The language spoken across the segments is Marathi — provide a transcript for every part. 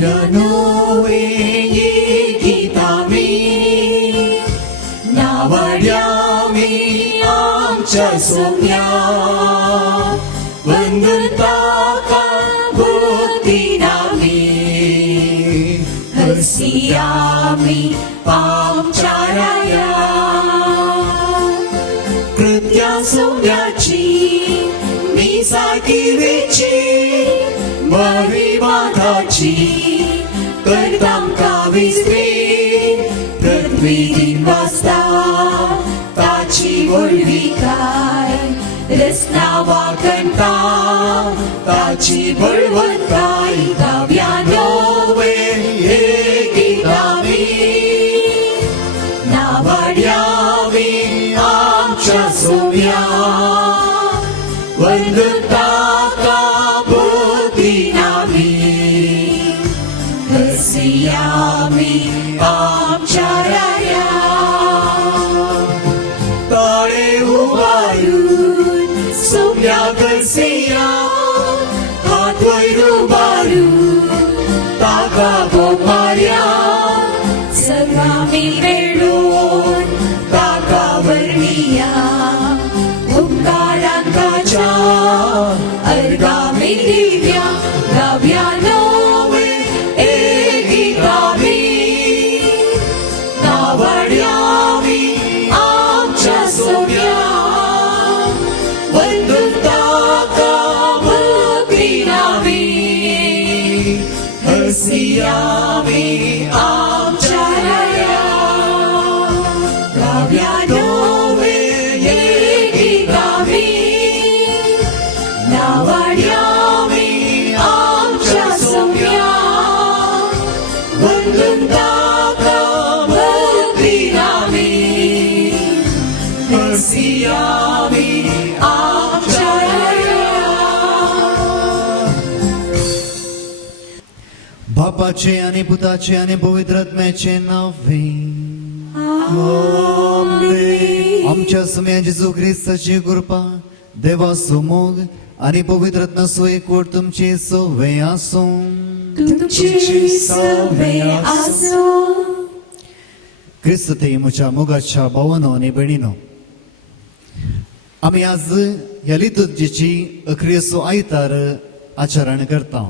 गावयानो ये गीत आम्ही नावड्यामी आमच्या सोम्या वंदन ताका भक्ती नामी हसी आम्ही आमच्या राया कृत्या सोम्याची मी साकिवेची मरी माताची करताम काविस्वे पृथ्वी दिन वाजता ताची वळवी काय रसना वाकणता ताची बळवंत काय गावयानो हे गीत आम्ही नावड्यावी आमच्या सोम्या वंदन ताका भक्ती नामी हसी आम्ही आमच्या राया ताळे उभारून सोम्या करसिया हात वयर उभारून ताका भोग मारया सगळामी मेळून ताका वर्णिया उपकारांकाच्या अर्गामी दिव्या गावयानो हे गीत आम्ही नावड्यावी आमच्या सोम्या वंदन ताका भक्ती नामी हसी आम्ही आमच्या राया गावयानो हे गीत आम्ही नावड्यावी आमच्या सोम्या वंदन ताका भक्ती नामी हसी आम्ही आमच्या राया बापाचे आणि पुताचे आणि पवित्र आत्म्याचे नावे आमच्या सोम्या जेजू ख्रिस्ताची कृपा देवाचो मोग आणि पवित्र आत्म्याचो एकवट तुमचे सगळे आसूं तुमची सगळे आसो क्रिस्त ते म्हज्या मोगाच्या भावांनो आणि भयणीनो आमी आज ह्या लितुर्जीची अखरेचो आयतार आचरण करता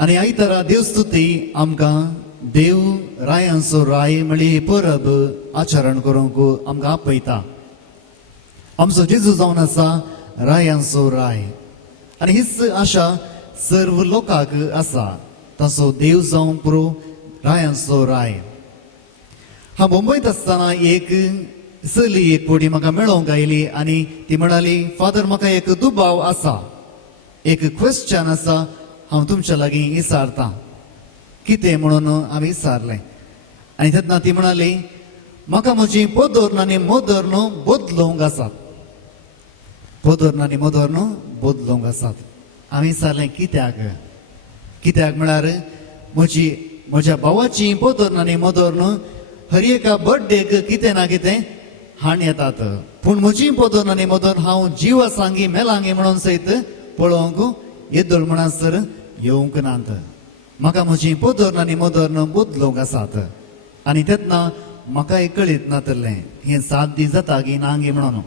आणि आयतारा देवस्तुती आमकां देव रायांचो राय म्हणजे ही परब आचरण करूंक आमकां आपयता आमचो जेजू जावन आसा रायांचो राय आणि हीच आशा सर्व लोकांक आसा ताचो देव जावं पुरो रायांचो राय हांव मुंबयत आसतना एक चली एक पोटी म्हाका मेळोंक आयली आणि ती म्हणाली फादर म्हाका एक दुबाव आसा एक क्वेश्चन आसा हांव तुमच्या लागीं विचारतां कितें म्हणून हांवें विचारलें आनी तेन्ना ती म्हणाली म्हाका म्हजी पोदोर्न आनी मोदोर्न बदलूंक आसात पोदोर्न आनी मोदोर्न बदलूंक आसात हांवें विचारलें कित्याक म्हळ्यार म्हज्या भावाची पोदोर्न आनी मोदोर्न हर एका बर्थडेक कितें ना कितें हाण येतात पूण म्हजी पोदोर्न आनी मोदोर्न हांव जिवा सांगी मेलांगी म्हणून सयत पळोवंक येदोळ म्हणसर येवंक नात म्हाका म्हजी पोदोर्न आनी मोदोर्न बदलूंक आसात आनी तेन्ना म्हाका एक कळीत नातलें हें 7 दीस जाता की ना गे म्हणून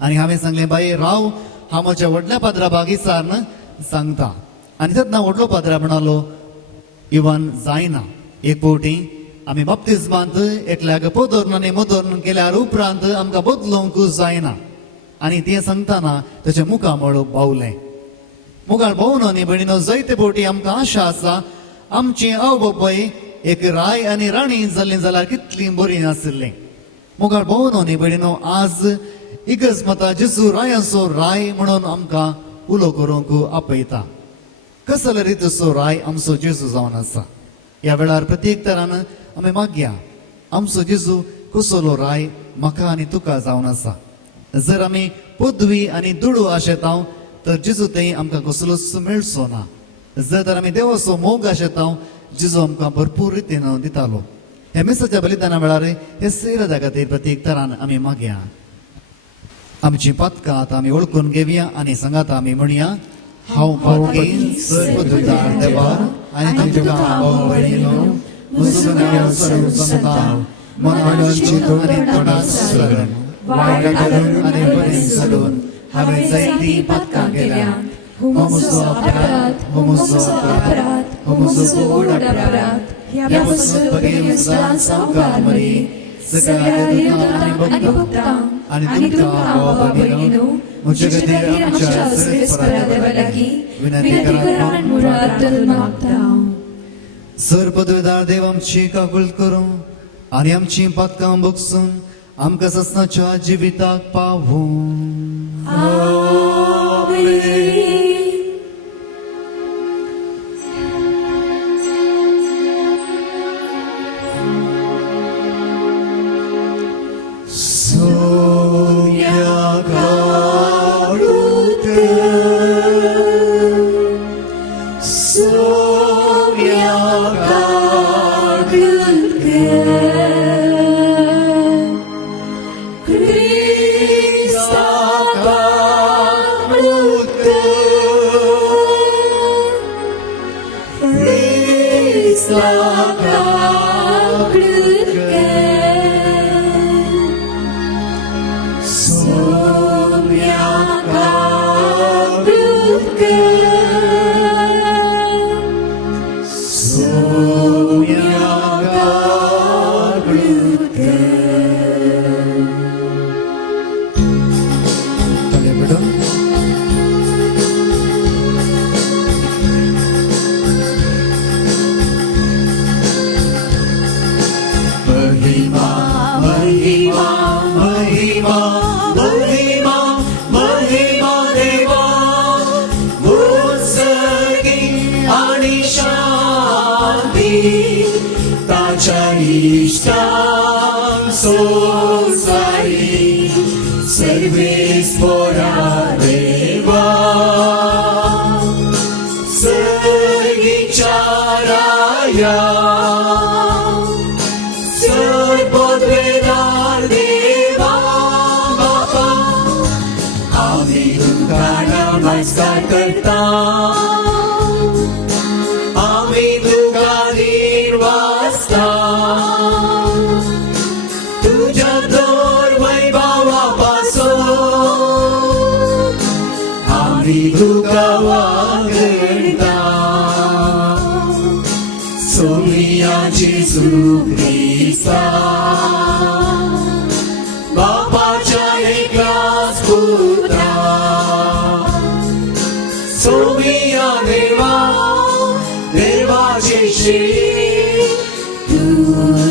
आनी हांवें सांगलें बाये राव हांव म्हज्या व्हडल्या पाद्रा बागीसारन सांगता आनी तेन्ना व्हडलो पाद्रा म्हणालो इवन जायना एक फावटी आमी बाप्तिस्मांत एकल्याक पोदोर्न आनी मोदोर्न केल्यार उपरांत आमकां बदलूंक जायना आनी तें सांगतना ताच्या मुखामळ बावलें मुखार भोंवन न्ही भयणीनो जायते फावटी आमकां आशा आसा आमची आवय बापाय एक राय आनी राणी जाल्लीं जाल्यार कितली बरी आसलें मुखार भोंवन न्ही भयणीनो आज इगर्ज जेजू रायांचो राय म्हणून आमकां उलो करूंक आपयता कसले रितीचो राय आमचो जेजू जावन आसा ह्या वेळार प्रत्येक तरान आमी मागया आमचो जेजू कसलो राय म्हाका आनी तुका जावन आसा जर आमी पदवी आनी दुडू आशेताव तर जेजू थंय आमकां कसलोच मेळचो ना जर तर आमी देवाचो मोग आशेताव जेजू आमकां भरपूर रितीन दितालो हे मिसाच्या बलिदाना वेळार हे सैरादा खातीर प्रत्येक तरान आमी मागया आमची पथकां आतां आमी वळखून घेवया आनी सांगात आमी म्हणया हांव पावकीन सर्वोद्धार देवा आनी तुमकां भाव भयणीनो म्हजो नांव सर्वसंतान मनान चिंतून आनी तोंडान सरण वायट करून आनी बरें सोडून हांवें जायतीं पातकां केल्यात हो म्हजो अपराध हो म्हजो व्हड अपराध ह्या पासून बरें सदां सावकार मरी सगळ्या दुकां आनी भक्तांक आनी तुमकां भाव भयणीनो म्हजे खातीर आमच्या सर्वेस्परा देवा लागीं विनंती करात मुराद मागता सर पदवेदार देव आमची काकूळ करूं आनी आमची पातकां बगसून आमकां ससनाच्या जिविताक पावूं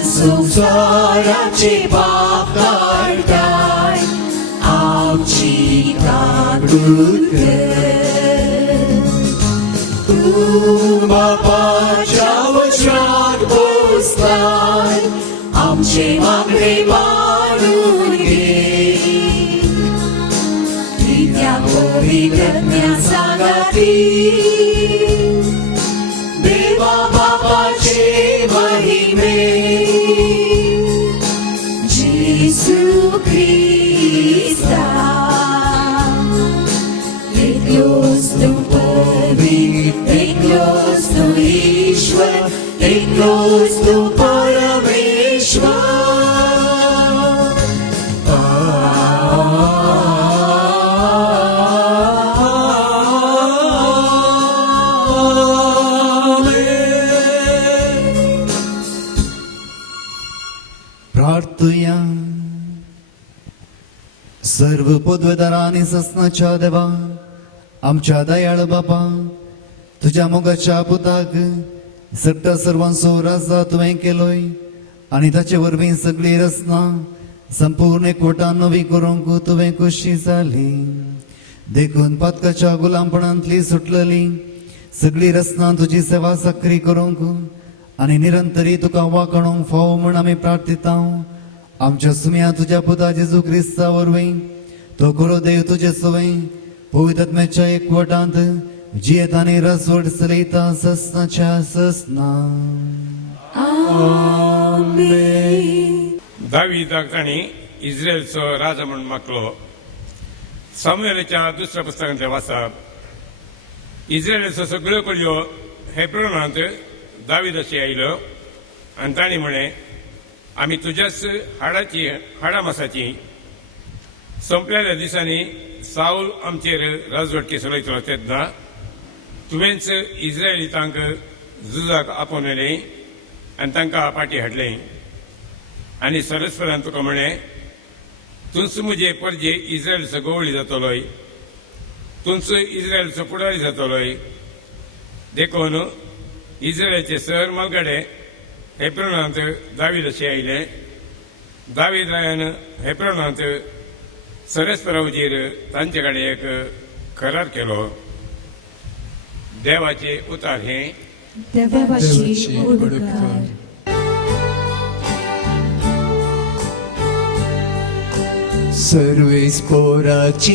संसाराचे पाप काढताय आमची काकूळ कर तू बापाच्या वचनात बसलाय आमचे मागणे मानून घे त्या पवित्रज्ञा सांगाती देवा बापाचे महिमे Jesu Christa एकलोच तू पवित्र एकलोच तू ईश्वर एकलोच तू परमेश्वर प्रार्थुया सर्व पदवेदार आनी ससनाच्या देवा आमच्या दयाळ बापा तुझ्या मोगाच्या पुताक सगळ्या सर्वांचो राजा तुवें केलोय आनी ताचे वरवीं सगळी रचना संपूर्ण एकवटान नवी करूंक तुवें खुशी जाली देखून पातकाच्या गुलामपणांतली सुटलेली सगळी रचना तुजी सेवा सक्री करूंक आनी निरंतरी तुका वाकणूंक फावो म्हूण आमी प्रार्थिता आमच्या सुम्या तुझ्या पुता जेजू क्रिस्ता वरवीं तो करो देव तुजे सवय पवित्रात्म्याच्या एकवटांत जियेत आनी रसवड चलयता ससनाच्या ससना दावीदाक तांणी इस्रायलचो राजा म्हणून मागलो सामुएलाच्या दुसऱ्या पुस्तकांतलें वाचप इस्रायलाचो सगळ्यो कडयो हेब्रोनांत दाविदाशी आयल्यो आनी ताणी म्हळें आमी तुज्याच हाडा मासाची संपलेल्या दिसांनी साऊल आमचेर राजवटके चलयतलो तेन्ना तुवेंच इस्रायलितांक झुजाक आपोवलें आनी तांकां फाटीं हाडलें आनी सरस्वरान तुका म्हळें तुंच मुजे परजे इस्रायलचो गवळी जातलोय तुंच इस्रायलचो पुडारी जातलोय देखून इस्रायलाचे सर मलगडे हेब्रोनांत दाविदाशी आयले दावीद रायान हेब्रोनांत सरस्वरावचेर तांचे कडेन एक करार केलो देवाचे उतार हे देवाची उडकार सर्वेस्पोराची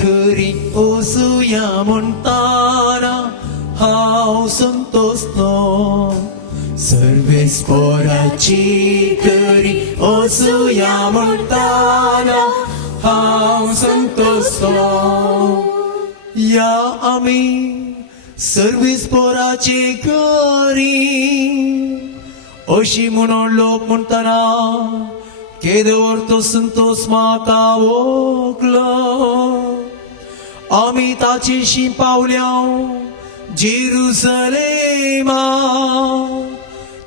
घरी ओसुया म्हणटाना हांव संतोषलो सर्वेस्पोराची घरी ओसुया म्हणटाना हांव संतोषलो या आमी सर्वेस्पोराची घरी अशी म्हणून लोक म्हणटाना केदवर तो संतोष म्हाका ओगलो आमी ताचेशी पावल्या जेरुसलेमा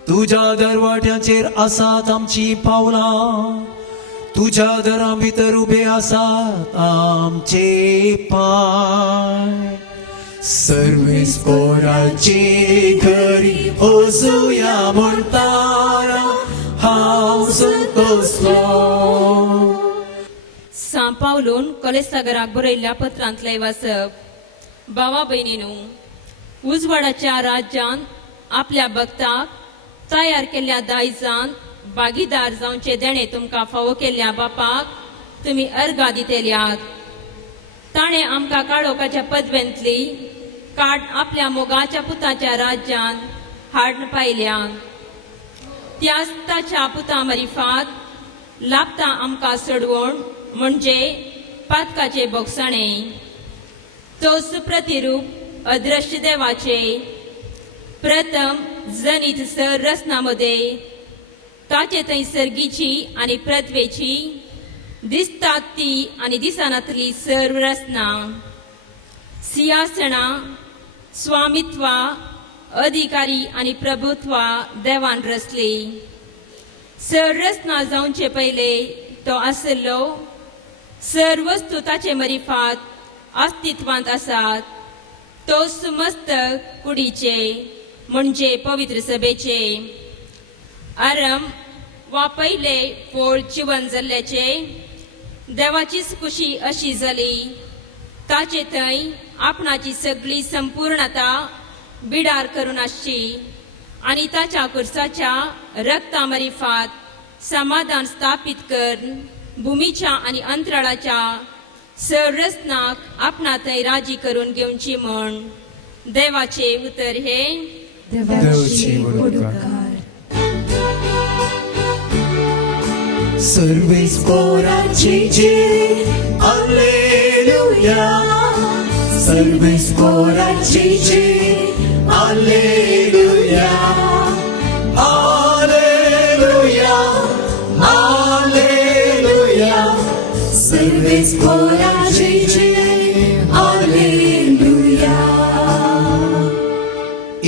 तुज्या दरवाट्याचेर आसात आमची पावलां तुज्या दरा भितर उबे आसात आमचे पाय सर्वेस्पोराचे घरी ओसुया म्हणटाना हांव संतोषलो सा पावलून कोलेसागराक बरयल्ल्या पत्रांतले वाचप भावा भयणीनो उजवाडाच्या राज्यान आपल्या भक्ताक तयार केल्ल्या दायजान भागीदार जावचे देणे तुमकां फावो केल्ल्या बापाक तुमी अर्घा दितेल्यात ताणे आमकां काळोखाच्या पदवेंतली काड आपल्या मोगाच्या पुताच्या राज्यान हाडून पायल्या त्याच ताच्या पुता मरिफात लाभता आमकां सोडवण म्हणजे पातकाचे बोगसाणे तो सुप्रतिरूप अदृश्य देवाचे प्रथम जनीत सर रचनामध्ये ताचे थंय सर्गीची आनी प्रथवेची दिसतात ती आनी दिसानातली सर्व रचना सिंहासना स्वामित्वा अधिकारी आनी प्रभुत्वा देवान रचली संरचना जावचे पयले तो आसलो सर्व वस्तू ताचे मरिफात अस्तित्वांत आसात तो सुमस्तक कुडीचे म्हणजे पवित्र सभेचे आरंभ वा पयले पोळ जीवन जाल्ल्याचे देवाचीच खुशी अशी जाली ताचे थंय आपणाची सगळी संपूर्णता बिडार करून आसची आनी ताच्या कुर्साच्या रक्ता मरिफात समाधान स्थापित कर भुमीच्या आनी अंतराळाच्या संरचनाक आपणा थंय राजी करून घेवची म्हण देवाचे उतर हे देवाची उडकार सर्वेस्पोराची जे हालेलुया सर्वेस्पोराची जे हालेलुया हालेलुया हालेलुया सर्वेस्पोराची जे हालेलुया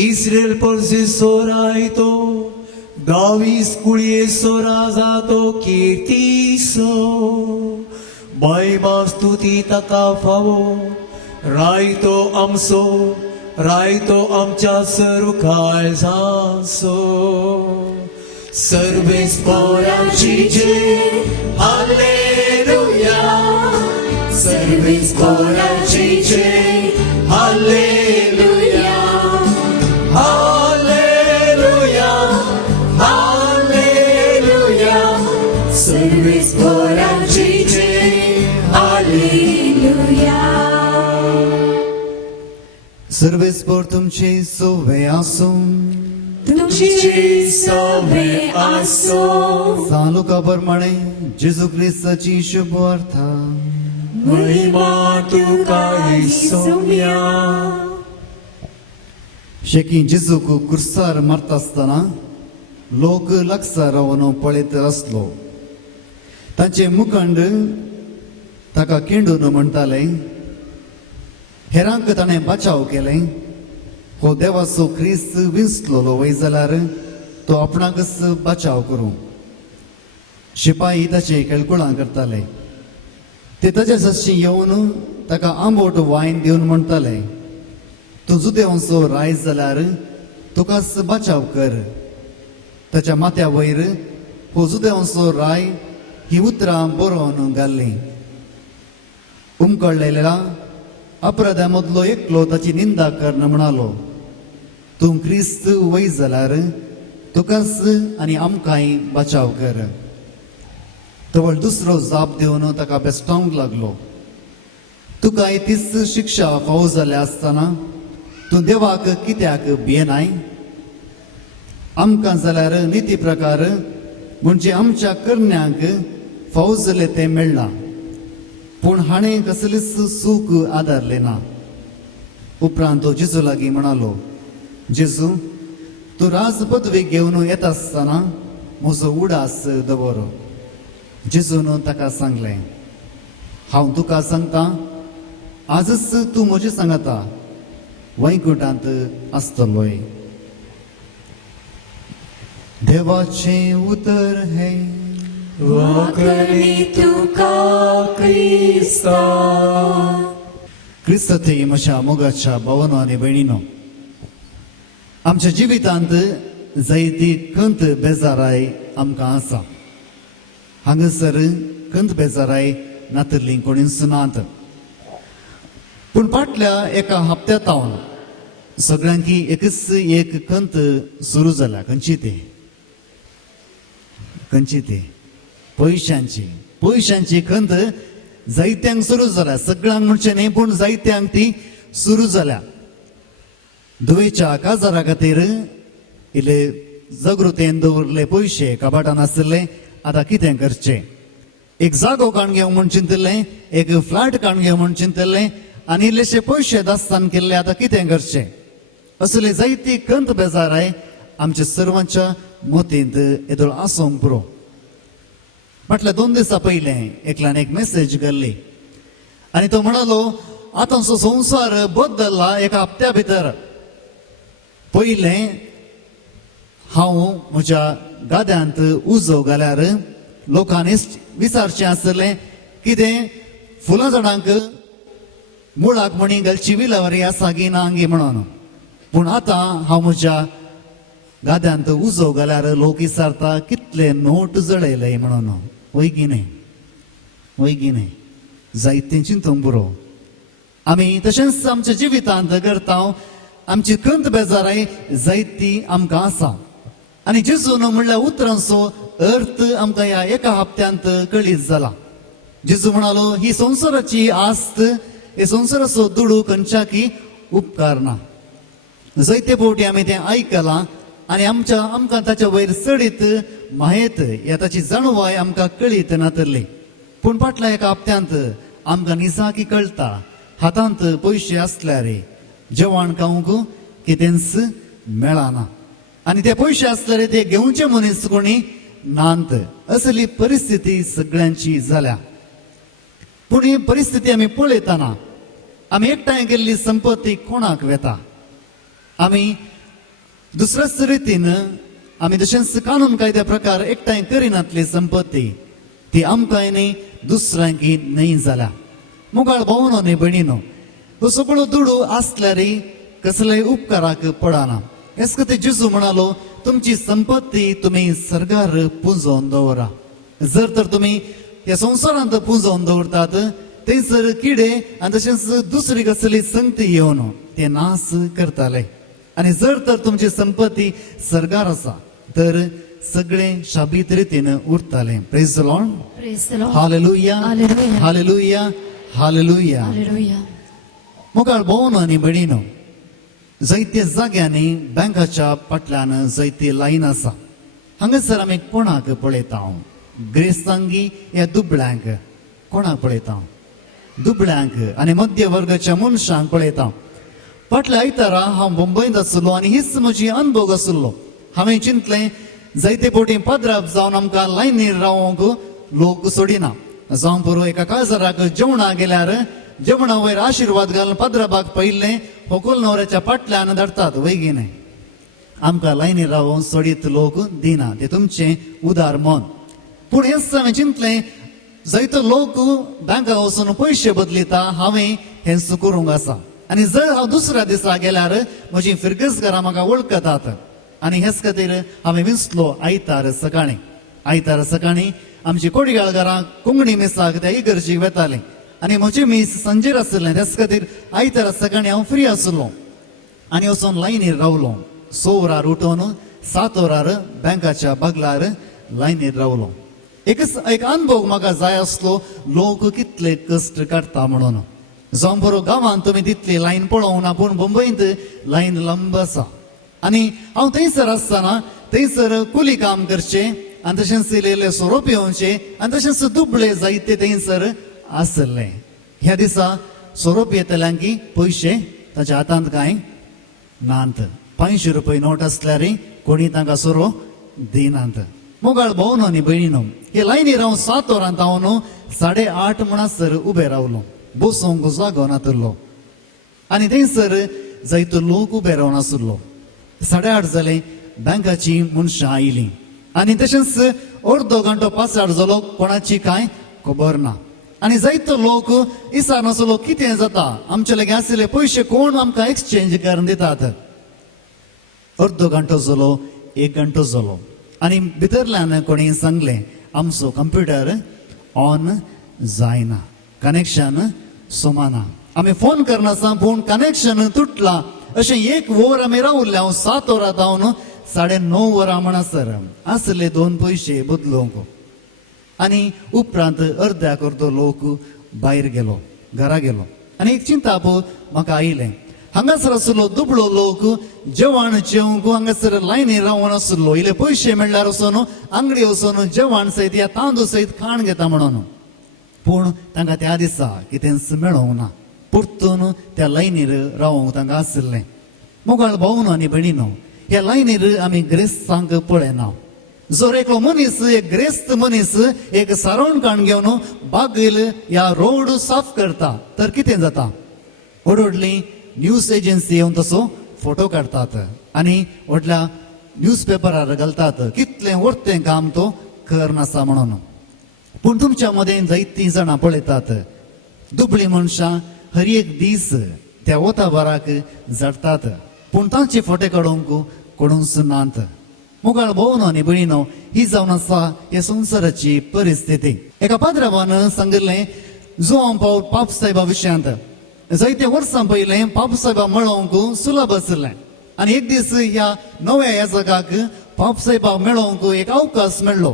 इस्राएल पर से सोरायतो दावीस कुळिये सोरा जातो कीर्तीसो महिमा स्तुती ताका फावो रायतो आमचो रायतो आमच्या सर्व काळजांचो सर्वेस्पोराची जे हालेलुया सर्वेस्पोराची जे हालेलुया हालेलुया हालेलुया सर्वेस्पोराची जे हालेलुया सर्वेस्पोर तुमचे सोवे आसूं तुमचे सवे आसो सालुका प्रमाणे जेजू ख्रिस्ताची शुभ वार्ता महिमा तुका सौम्या शेकी जेजूक कुर्सार मारता आसतना लोक लागसार रावन पळयत आसलो. तांचे मुखंड ताका केंडून म्हणटाले, हेरांक ताणें बचाव केले. हो देवाचो ख्रिस्त विंचलोलो वय जाल्यार तो आपणाकच बचाव करूं. शिपाई ताचे केळकुळां करताले. ते ताचे सशी येवन ताका आंबोट वायन दिवन म्हणटाले, तूं जुदेवांचो रायज जाल्यार तुकाच बचाव कर. ताच्या माथ्या वयर हो जुदेवांचो राय ही उतरां बरोवन घाल्ली. उमकळलेल्या अपराधा मदलो एकलो ताची निंदा करन म्हणालो, तूं क्रिस्त वय जाल्यार तुकाच आनी आमकांय बचाव कर. तवळ दुसरो जाप दिवन ताका बेस्तावंक लागलो, तुकाय तीच शिक्षा फावो जाल्या आसतना तूं देवाक कित्याक भियेनाय? आमकां जाल्यार निती प्रकार म्हणजे आमच्या करण्यांक फावो जालें तें मेळना, पूण हाणें कसलेच सूख आदारलें ना. उपरांत तो जेजू लागीं म्हणालो, जेजू, तूं राज पदवी घेवन येता आसतना म्हजो उडास दवर. जेजून ताका सांगलें, हांव तुका सांगता, आजच तूं म्हजे सांगता वैकुंठांत आसतलोय. देवाचें उतर हे वाकणी तुका क्रिस्ता. क्रिस्त थेय म्हज्या मोगाच्या भावांनो आनी भयणीनो, आमच्या जिवितांत जायती खंत बेजाराय आमकां आसा. हांगासर खंत बेजाराय नातरली कोणीच नात. पूण फाटल्या एका हप्त्यांतावन सगळ्यांकी एकच एक खंत सुरू जाल्या. खंयची ती? पयशांची खंत जायत्यांक सुरू जाल्या. सगळ्यांक म्हणचे न्ही, पूण जायत्यांक ती सुरू जाल्या. धुवेच्या काजारा खातीर इल्ले जागृतेन दवरले पयशे कबाटान आसले. आतां कितें करचें? एक जागो काडून घेवंक म्हण चिंतलें, एक फ्लॅट काडून घेवंक म्हण चिंतलें, आनी इल्लेशे पयशे दास्तान केल्ले. आतां कितें करचें? असले जायती खंत बेजाराय आमच्या सर्वांच्या मोतींत येदोळ आसूंक पुरो. म्हटल्यार 2 दिसां पयलें एकल्यान एक मेसेज घाल्ली आनी तो म्हणालो, आतांचो संवसार बदलला एका हप्त्या भितर. पयलें हांव म्हज्या गाद्यांत उजो घाल्यार लोकांनी विचारचें आसलें, कितें फुलां झाडांक मुळाक मणी घालची विलावरी आसा की ना गी म्हणून. पूण आतां हांव म्हज्या गाद्यांत उजो घाल्यार लोक विचारता, कितले नोट जळयले म्हणून. वय की न्ही? जायतें चिंतूंक पुरो. आमी तशेंच आमच्या जिवितांत करता. आमची खंत बेजाराय जायती आमकां आसा. आनी जेजून म्हणल्यार उतरांचो अर्थ आमकां ह्या एका हप्त्यांत कळीत जाला. जेजू म्हणालो, ही संवसाराची आस्त, हे संवसाराचो दुडू खंयच्याकी उपकार ना. जायते फावटी आमी तें आयकलां आनी आमकां ताच्या वयर चडीत मायेत ह्या ताची जाणवाय आमकां कळीत नातरली. पूण फाटल्या एका हप्त्यांत आमकां निजाकी कळटा, हातांत पयशे आसल्यार जेवण खावंक कितेंच मेळना. आनी ते पयशे आसल्यार ते घेवचे मनीस कोणी नात. असली परिस्थिती सगळ्यांची जाल्या. पूण ही परिस्थिती आमी पळयतना आमी एकठांय केल्ली संपत्ती कोणाक वेता? आमी दुसऱ्याच रितीन आमी जशेंच कानून कायद्या प्रकार एकठांय करिनातली संपत्ती ती आमकांय न्ही दुसऱ्यांकी न्ही जाल्या. मोगाळ भावनो न्ही भयणीनो, हो सगळो दुडू आसल्यार कसलेय उपकाराक पडना. हेच खातीर जेजू म्हणालो, तुमची संपत्ती तुमी सर्गार पुंजोवन दवरा. जर तर तुमी ह्या संवसारांत पुंजोवन दवरतात, थंयसर किडे आनी तशेंच दुसरी कसली संगती येवन ते नास करताले. आनी जर तर तुमची संपत्ती सर्गार आसा तर सगळें शाबीत रितीन उरताले. Praise the Lord. Hallelujah, hallelujah, hallelujah. मोगाळ भोवन आनी भयणीनो, जायत्या जाग्यांनी बँकाच्या फाटल्यान जायती लायन आसा. हांगासर आमी कोणाक पळयता? ग्रेस्तांगी या दुबळ्यांक कोणाक पळयता? दुबळ्यांक आनी मध्य वर्गाच्या मनशांक पळयता. फाटल्या आयतारा हांव मुंबईंत आसलो आनी हीच म्हजी अनुभव आसलो. हांवें चिंतलें जायते फावटी पदराप जावन आमकां लायनीर रावंक लोक सोडिना. जावं पुरो एका काळजाराक जेवणाक गेल्यार जेवणा वयर आशिर्वाद घालून पदराबाक पयिल्लें व्हंकल न्हवऱ्याच्या फाटल्यान धाडटात वैगिने. आमकां लायनीर रावूंक सोडीत लोक दिना, तें तुमचें उदार मन. पूण हेच हांवें चिंतलें जायतो लोक बँकाक वचून पयशे बदलिता, हांवें हें करूंक आसा. आनी जर हांव दुसऱ्या दिसा गेल्यार म्हजीं फिरगसकारां म्हाका वळखतात. आनी हेच खातीर हांवें विसलो आयतार सकाळीं आमची कोडगाळ घरां कोंकणी मिसाक त्या इगर्जीक वेताले आनी म्हजें मीस संजेर आसलें. तेच खातीर आयतार सकाळीं हांव फ्री आसलो आनी वचून लायनीर रावलो. 6 वरार उठोवन 7 वरार बँकाच्या बागलार लायनीर रावलो. एक अनुभव म्हाका जाय आसलो, लोक कितले कश्ट काडटा म्हणून. जावं बरो गांवांत तुमी तितली लायन पळोवंक ना, पूण मुंबईंत लायन लंब आसा. आनी हांव थंयसर आसतना थंयसर कुली काम करचें आनी तशेंच इल्लें सोरोप येवचें आनी तशेंच दुबळे जायते थंयसर आसले. ह्या दिसा सोरोप येतल्यांकी पयशे ताच्या हातांत कांय नात. 500 रुपया नोट आसल्यार कोणी तांकां सोरो दिनात. मोगाळ भोवनो न्ही भयणीनो, हे लायनीर हांव 7 वरांत हांव न्हू 8:30 म्हणसर उबे रावलो. बसोंक जागो नासलो आनी थंयसर जायतो लोक उबे रावन आसलो. 8:30 जाले, बँकाची मनशां आयलीं आनी तशेंच अर्दो घंटो पासार जालो, कोणाची कांय खबर ना. आनी जायतो लोक विचार नासलो कितें जाता, आमचे लागीं आशिल्ले पयशे कोण आमकां एक्सचेंज करून दितात. अर्दो घंटो जालो, 1 घंटो जालो आनी भितरल्यान कोणी सांगलें आमचो कंप्युटर ऑन जायना, कनेक्शन सोमाना. आमी फोन करनासा पूण कनेक्शन तुटला. अशें 1 वर आमी रावले. हांव 7 वरां जावन 9:30 वरां म्हणसर आसले 2 पयशे बदलूंक. आनी उपरांत अर्द्याक अर्दो लोक भायर गेलो, घरा गेलो आनी एक चिंताप म्हाका आयलें. हांगासर आसलो दुबळो लोक जेवण जेवंक हांगासर लायनीर रावून आसलो. इल्ले पयशे मेळ्ळ्यार वचून आंगडी वचून जेवण सयत या तांदूळ सयत खाण घेता म्हणून. पूण तांकां त्या दिसा कितेंच मेळोंक ना. परतून त्या लायनीर रावंक तांकां आसलें. मोगाळ भोवनो आनी भयणीनो, ह्या लायनीर आमी ग्रेस्तांक पळयना. जर एकलो मनीस, एक ग्रेस्त मनीस एक सारवणकाण घेवन बागेल या रोड साफ करता तर कितें जाता? व्हडली न्यूज एजन्सी येवन तसो फोटो काडतात आनी व्हडल्या न्यूज पेपरार घालतात कितलें वर्तें काम तो करनासा म्हणून. पूण तुमच्या मदें जायतीं जाणां पळयतात, दुबळीं मनशां हर एक दीस त्या वताभराक झडटात पूण तांचे फोटे काडूंक कोणूच नात. मोगाळ भोवनो आनी भयणीनो, ही जावन आसा ह्या संवसाराची परिस्थिती. एका पाद्रावान सांगिल्लें जो हांव पाप साहेबा विशयांत जायते वर्सां पयलें पाप साहेबा मेळोवंक सुलभ आसलें आनी एक दीस ह्या नव्या याजकाक पाप साहेबा मेळोवंक एक अवकाश मेळ्ळो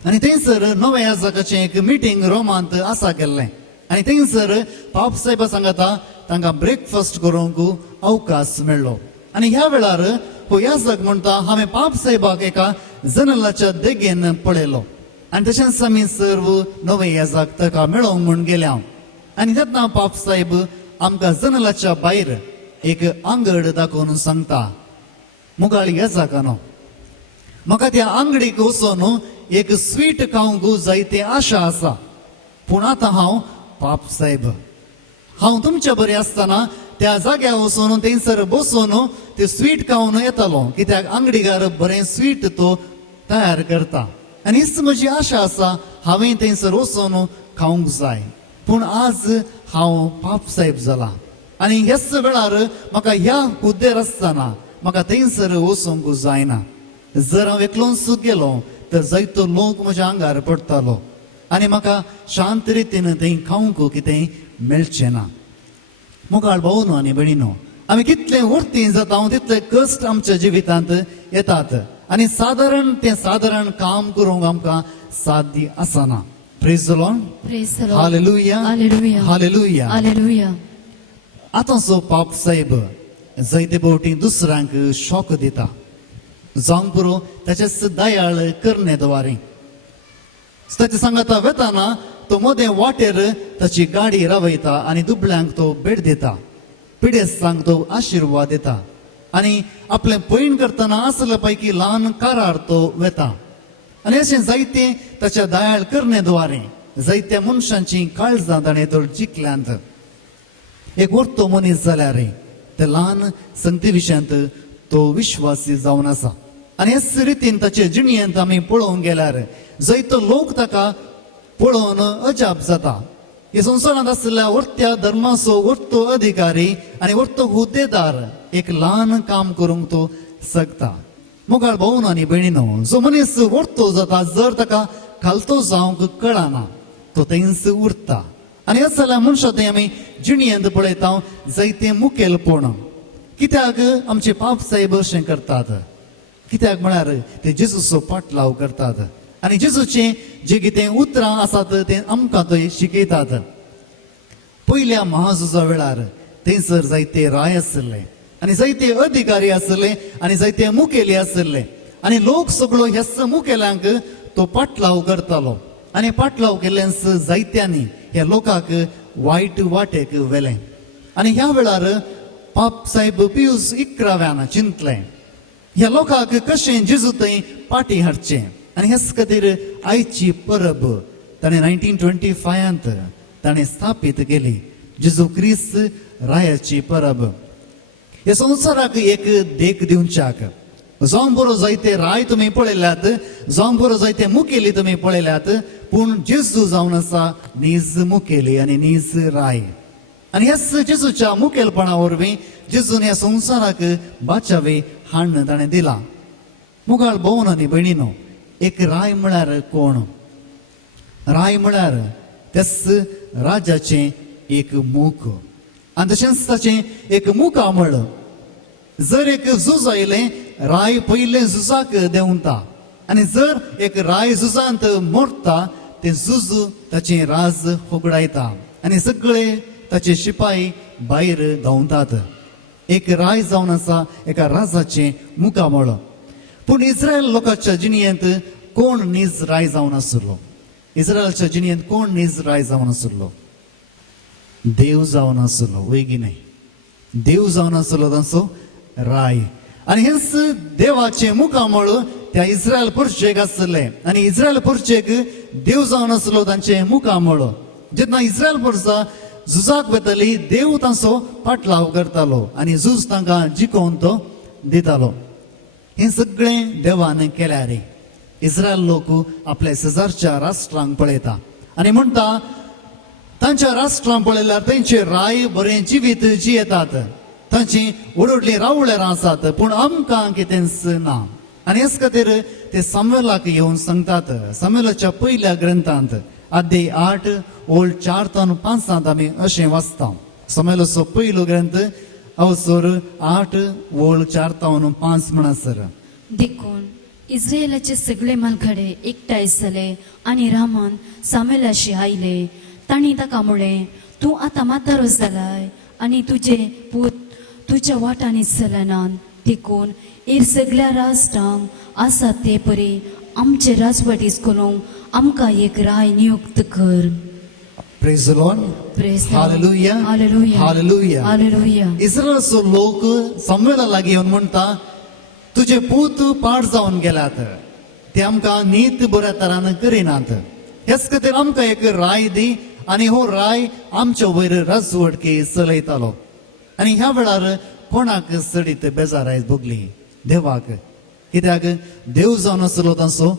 आनी थंयसर नव्या याजकाचें एक मिटींग रोमांत आसा केल्लें आनी थंयसर पाप साहेबा सांगता तांकां ब्रेकफास्ट करूंक अवकाश मेळ्ळो. आनी ह्या वेळार हो याजक म्हणटा हांवें पाप साहेबाक एका जनेलाच्या देगेन पळयलो आनी तशेंच आमी सर्व नवे याजक ताका मेळोवंक म्हूण गेले हांव. आनी तेन्ना पाप साहेब आमकां जनेलाच्या भायर एक आंगड दाखोवन सांगता, मुगाळ याजकानो, म्हाका त्या आंगडीक वचून एक स्वीट खावंक जायते आशा आसा. पूण आतां हांव पाप साहेब, हांव तुमच्या बरें आसतना त्या जाग्यार वचून थंयसर बसून ते स्वीट खावन येतालो कित्याक आंगडीकार बरें स्वीट तो तयार करता आनी हीच म्हजी आशा आसा, हांवें थंयसर वचून खावंक जाय. पूण आज हांव पाप साहेब जाला आनी ह्याच वेळार म्हाका ह्या हुद्देर आसतना म्हाका थंयसर वचूंक जायना. जर हांव एकलोच गेलो तर जायतो लोक म्हज्या आंगार पडटालो आनी म्हाका शांत रितीन थंय खावंक कितें मेळचें ना. मुगाळ भोवनो आनी भयणीनो, आमी कितले वर्ती जाता तितले कश्ट आमच्या जिवितांत येतात आनी सादारण काम करूंक आमकां साध्य आसना. Praise the Lord, Praise the Lord. Hallelujah, Hallelujah. Hallelujah. Hallelujah. आतांचो पाप साहेब जायते फावटी दुसऱ्यांक शॉक दिता, जावं पुरो ताचेच दयाळ करण्याद्वारे. ताचे सांगता वेताना तो मदें वाटेर ताची गाडी रावयता आनी दुबळ्यांक तो भेट दिता. पिडेस सांग तो आशीर्वाद येता आणि आपले पैण करतना असले पैकी ल्हान कारार तो वेता आणि अशें जायते ताच्या दयाळ करण्याद्वारे जायत्या मनशांची काळजां ताणें तो जिखल्यांत एक वर्तो मनीस जाल्यार त्या ल्हान संगती विशयांत तो विश्वासी जावन आसा आणि हेच रितीन ताचे जिणयेंत आमी पळोवंक गेल्यार जायतो लोक ताका पळोवन अजाप जाता हे संवसारांत आसलेल्या वर्त्या धर्माचो वर्तो अधिकारी आणि वर्तो हुद्देदार एक ल्हान काम करूंक तो शकता मोगाळ भाऊन आनी भयणीनो जो मनीस वर्तो जाता जर ताका खालतो जावंक कळना तो थंयच उरता आणि हेच जाल्यार मनशां थंय आमी जिणयेंत पळयता जायते मुखेलपण कित्याक आमचे पाप साहेब अशें करतात कित्याक म्हळ्यार ते जेजूचो पाटलाव करतात आणि जेजूचे जे कितें उतरां आसात ते आमकां थंय शिकयतात पयल्या महाझुजा वेळार थंयसर जायते राय आसले आणि जायते अधिकारी आसले आणि जायते मुखेली आसले आणि लोक सगळो ह्याच मुखेल्यांक तो पाटलाव करतालो आणि पाटलाव केल्ल्यास जायत्यांनी ह्या लोकांक वायट वाटेक व्हेलें आणि ह्या वेळार पाप साहेब पियूस 11व्यान चिंतलें ह्या लोकांक कशें जेजू थंय पाटी हाडचें आणि हेच खातीर आयची परब ताणें 1925 ताणें स्थापीत केली जेजू क्रिस्त रायाची परब हे संवसाराक एक देख दिवच्याक जावं बरो जायते राय तुमी पळयल्यात जावं बरो जायते मुखेली तुमी पळयल्यात पूण जेजू जावन आसा नीज मुखेली आनी नीज राय आणि हेच जेजूच्या मुखेलपणा वरवीं जेजून ह्या संवसाराक बाचावे हाडून ताणें दिला मुगाळ भोवन आनी भयणीनो एक राय म्हळ्यार कोण राय म्हळ्यार तेच राजाचे एक मूख आणि तशेंच ताचें एक मुखामळ जर एक झूज आयलें राय पयले झुजाक देंवता आणि जर एक राय झुजांत मोडटा ते झूज ताचें राज होगडायता आणि सगळे ताचे शिपाई भायर धांवतात एक राय जावन आसा एका राजाचें मुखामळ पूण इस्रायल लोकांच्या जिणयेंत कोण नीज राय जावन आसलो इस्रायलच्या जिणयेंत कोण नीज राय जावन आसलो देव जावन आसलो वैगिने देव जावन आसलो तांचो राय आणि हेच देवाचे मुखामळ त्या इस्रायल पुरशेक आसले आणि इस्रायल पुरशेक देव जावन आसलो तांचे मुखामळ जेन्ना इस्रायल पुरसां झुजाक वतली देव तांचो पाटलाव करतालो आणि झूज तांकां जिखोवन तो दितालो हे सगळें देवान केल्यार इस्रायल लोक आपल्या शेजारच्या राष्ट्रांक पळयता आणि म्हणटा तांच्या राष्ट्रांक पळयल्यार तांचे राय बरें जिवीत जियेतात तांची उडोडली रावळेरां आसात पूण आमकां कितेंच ना आणि हेच खातीर ते सामुएलाक येवन सांगतात सामुएलाच्या पयल्या ग्रंथांत अध्याय 8 ओळ 4 ते 5 आमी अशें वाचता सामुएलाचो पयलो ग्रंथ अवसर 8 ओळ 4 ते 5 म्हणसर देखून इस्रायेलाचे सगळे मनखडे एकठांय जाले आनी रामान सामुएलाशी आयले तांणी ताका म्हळें तूं आतां म्हातारो जालाय आनी तुजे पूत तुज्या वाटांनी चलनात देखून एर सगळ्या राष्ट्रांक आसात ते परी आमचे राजवटीस करूंक आमकां एक राय नियुक्त कर praise the Lord praise hallelujah hallelujah hallelujah hallelujah इस्रायलचो लोक सामुएला लागीं येवन म्हणटा तुजे पूत पाड जावन गेल्यात ते आमकां नीत बऱ्या तरान करिनात हेच खातीर आमकां एक राय दी आनी हो राय आमच्या वयर राजवटकी चलयतालो आनी ह्या वेळार कोणाक सडीत बेजाराय भोगली देवाक कित्याक देव जावन आसलो तांचो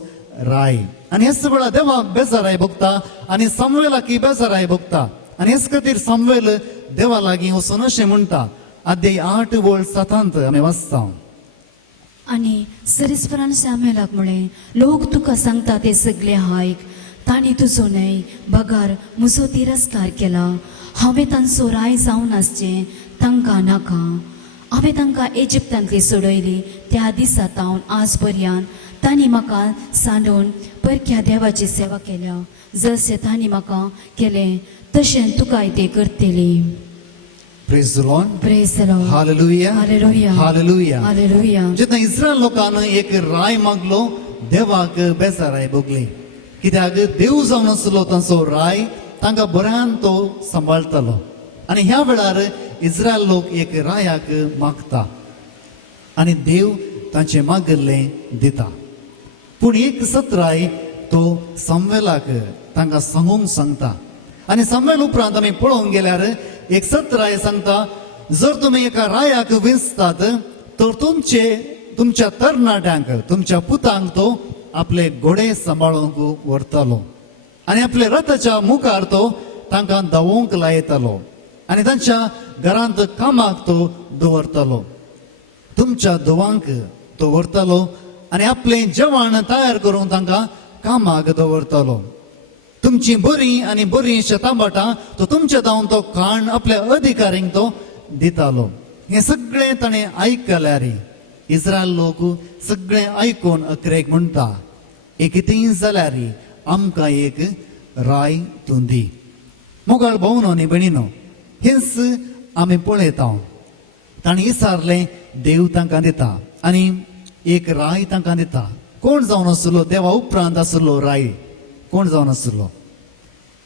राय आनी हेच वेळार देवाक बेजाराय भोगता आनी सामुएलाकी बेजाराय भोगता आनी हेच खातीर सामुएल देवा लागीं वचून अशें म्हणटा अध्याय 8 ओळ 7 आमी वाचता आनी सरीसपरान सामुएलाक म्हळें लोक तुका सांगता ते सगळे आयक तांणी तुजो न्हय बगार म्हजो तिरस्कार केला हांवें तांचो राय जावन आसचें तांकां नाका हांवें तांकां इजिप्तांतली सोडयली त्या दिसा तावन आज पर्यंत तांणी म्हाका सांडून परक्या देवाची सेवा केल्या जशें तांणी म्हाका केलें तशें तुकाय तें करतली praise the Lord praise the Lord hallelujah hallelujah hallelujah hallelujah जेन्ना इस्रायल लोकांन एक राय मागलो देवाक बेजाराय भोगली कित्याक देव जावन आसलो तांचो राय तांकां बऱ्यान तो सांबाळटालो आनी ह्या वेळार इस्रायल लोक एक रायाक मागता आणि देव तांचे मागल्ले दिता. पूण एक सत्राय तो सामुएलाक तांकां सांगूंक सांगता आणि सामुएल उपरांत आमी पळोवंक गेल्यार एक सत्राय सांगता, जर तुमी एका रायाक वेंचतात तर तुमच्या तरणाट्यांक तुमच्या पुतांक तो आपले घोडे सांबाळूंक व्हरतलो आणि आपले रथाच्या मुखार तो तांकां धांवोवंक लायतलो आणि तांच्या घरांत कामाक तो दवरतलो. तुमच्या धोवांक तो व्हरतलो आणि आपले जेवण तयार करून तांकां कामाक दवरतलो. तुमची बरी शेतांबाटां तो तुमच्या धांवन तो खाण आपल्या अधिकाऱ्यांक तो दितालो. हे सगळे ताणें आयकल्यार इस्रायल लोक सगळे आयकून अकरेक म्हणटा, एक कितेंय जाल्यार आमकां एक राय तूं दी. मोगाळ भावनो आनी भयणीनो, हेच आमी पळयता. ताणें विचारलें, देव तांकां दिता आनी एक राय तांकां दिता. कोण जावन आसलो देवा उपरांत आसलो राय? कोण जावन आसलो?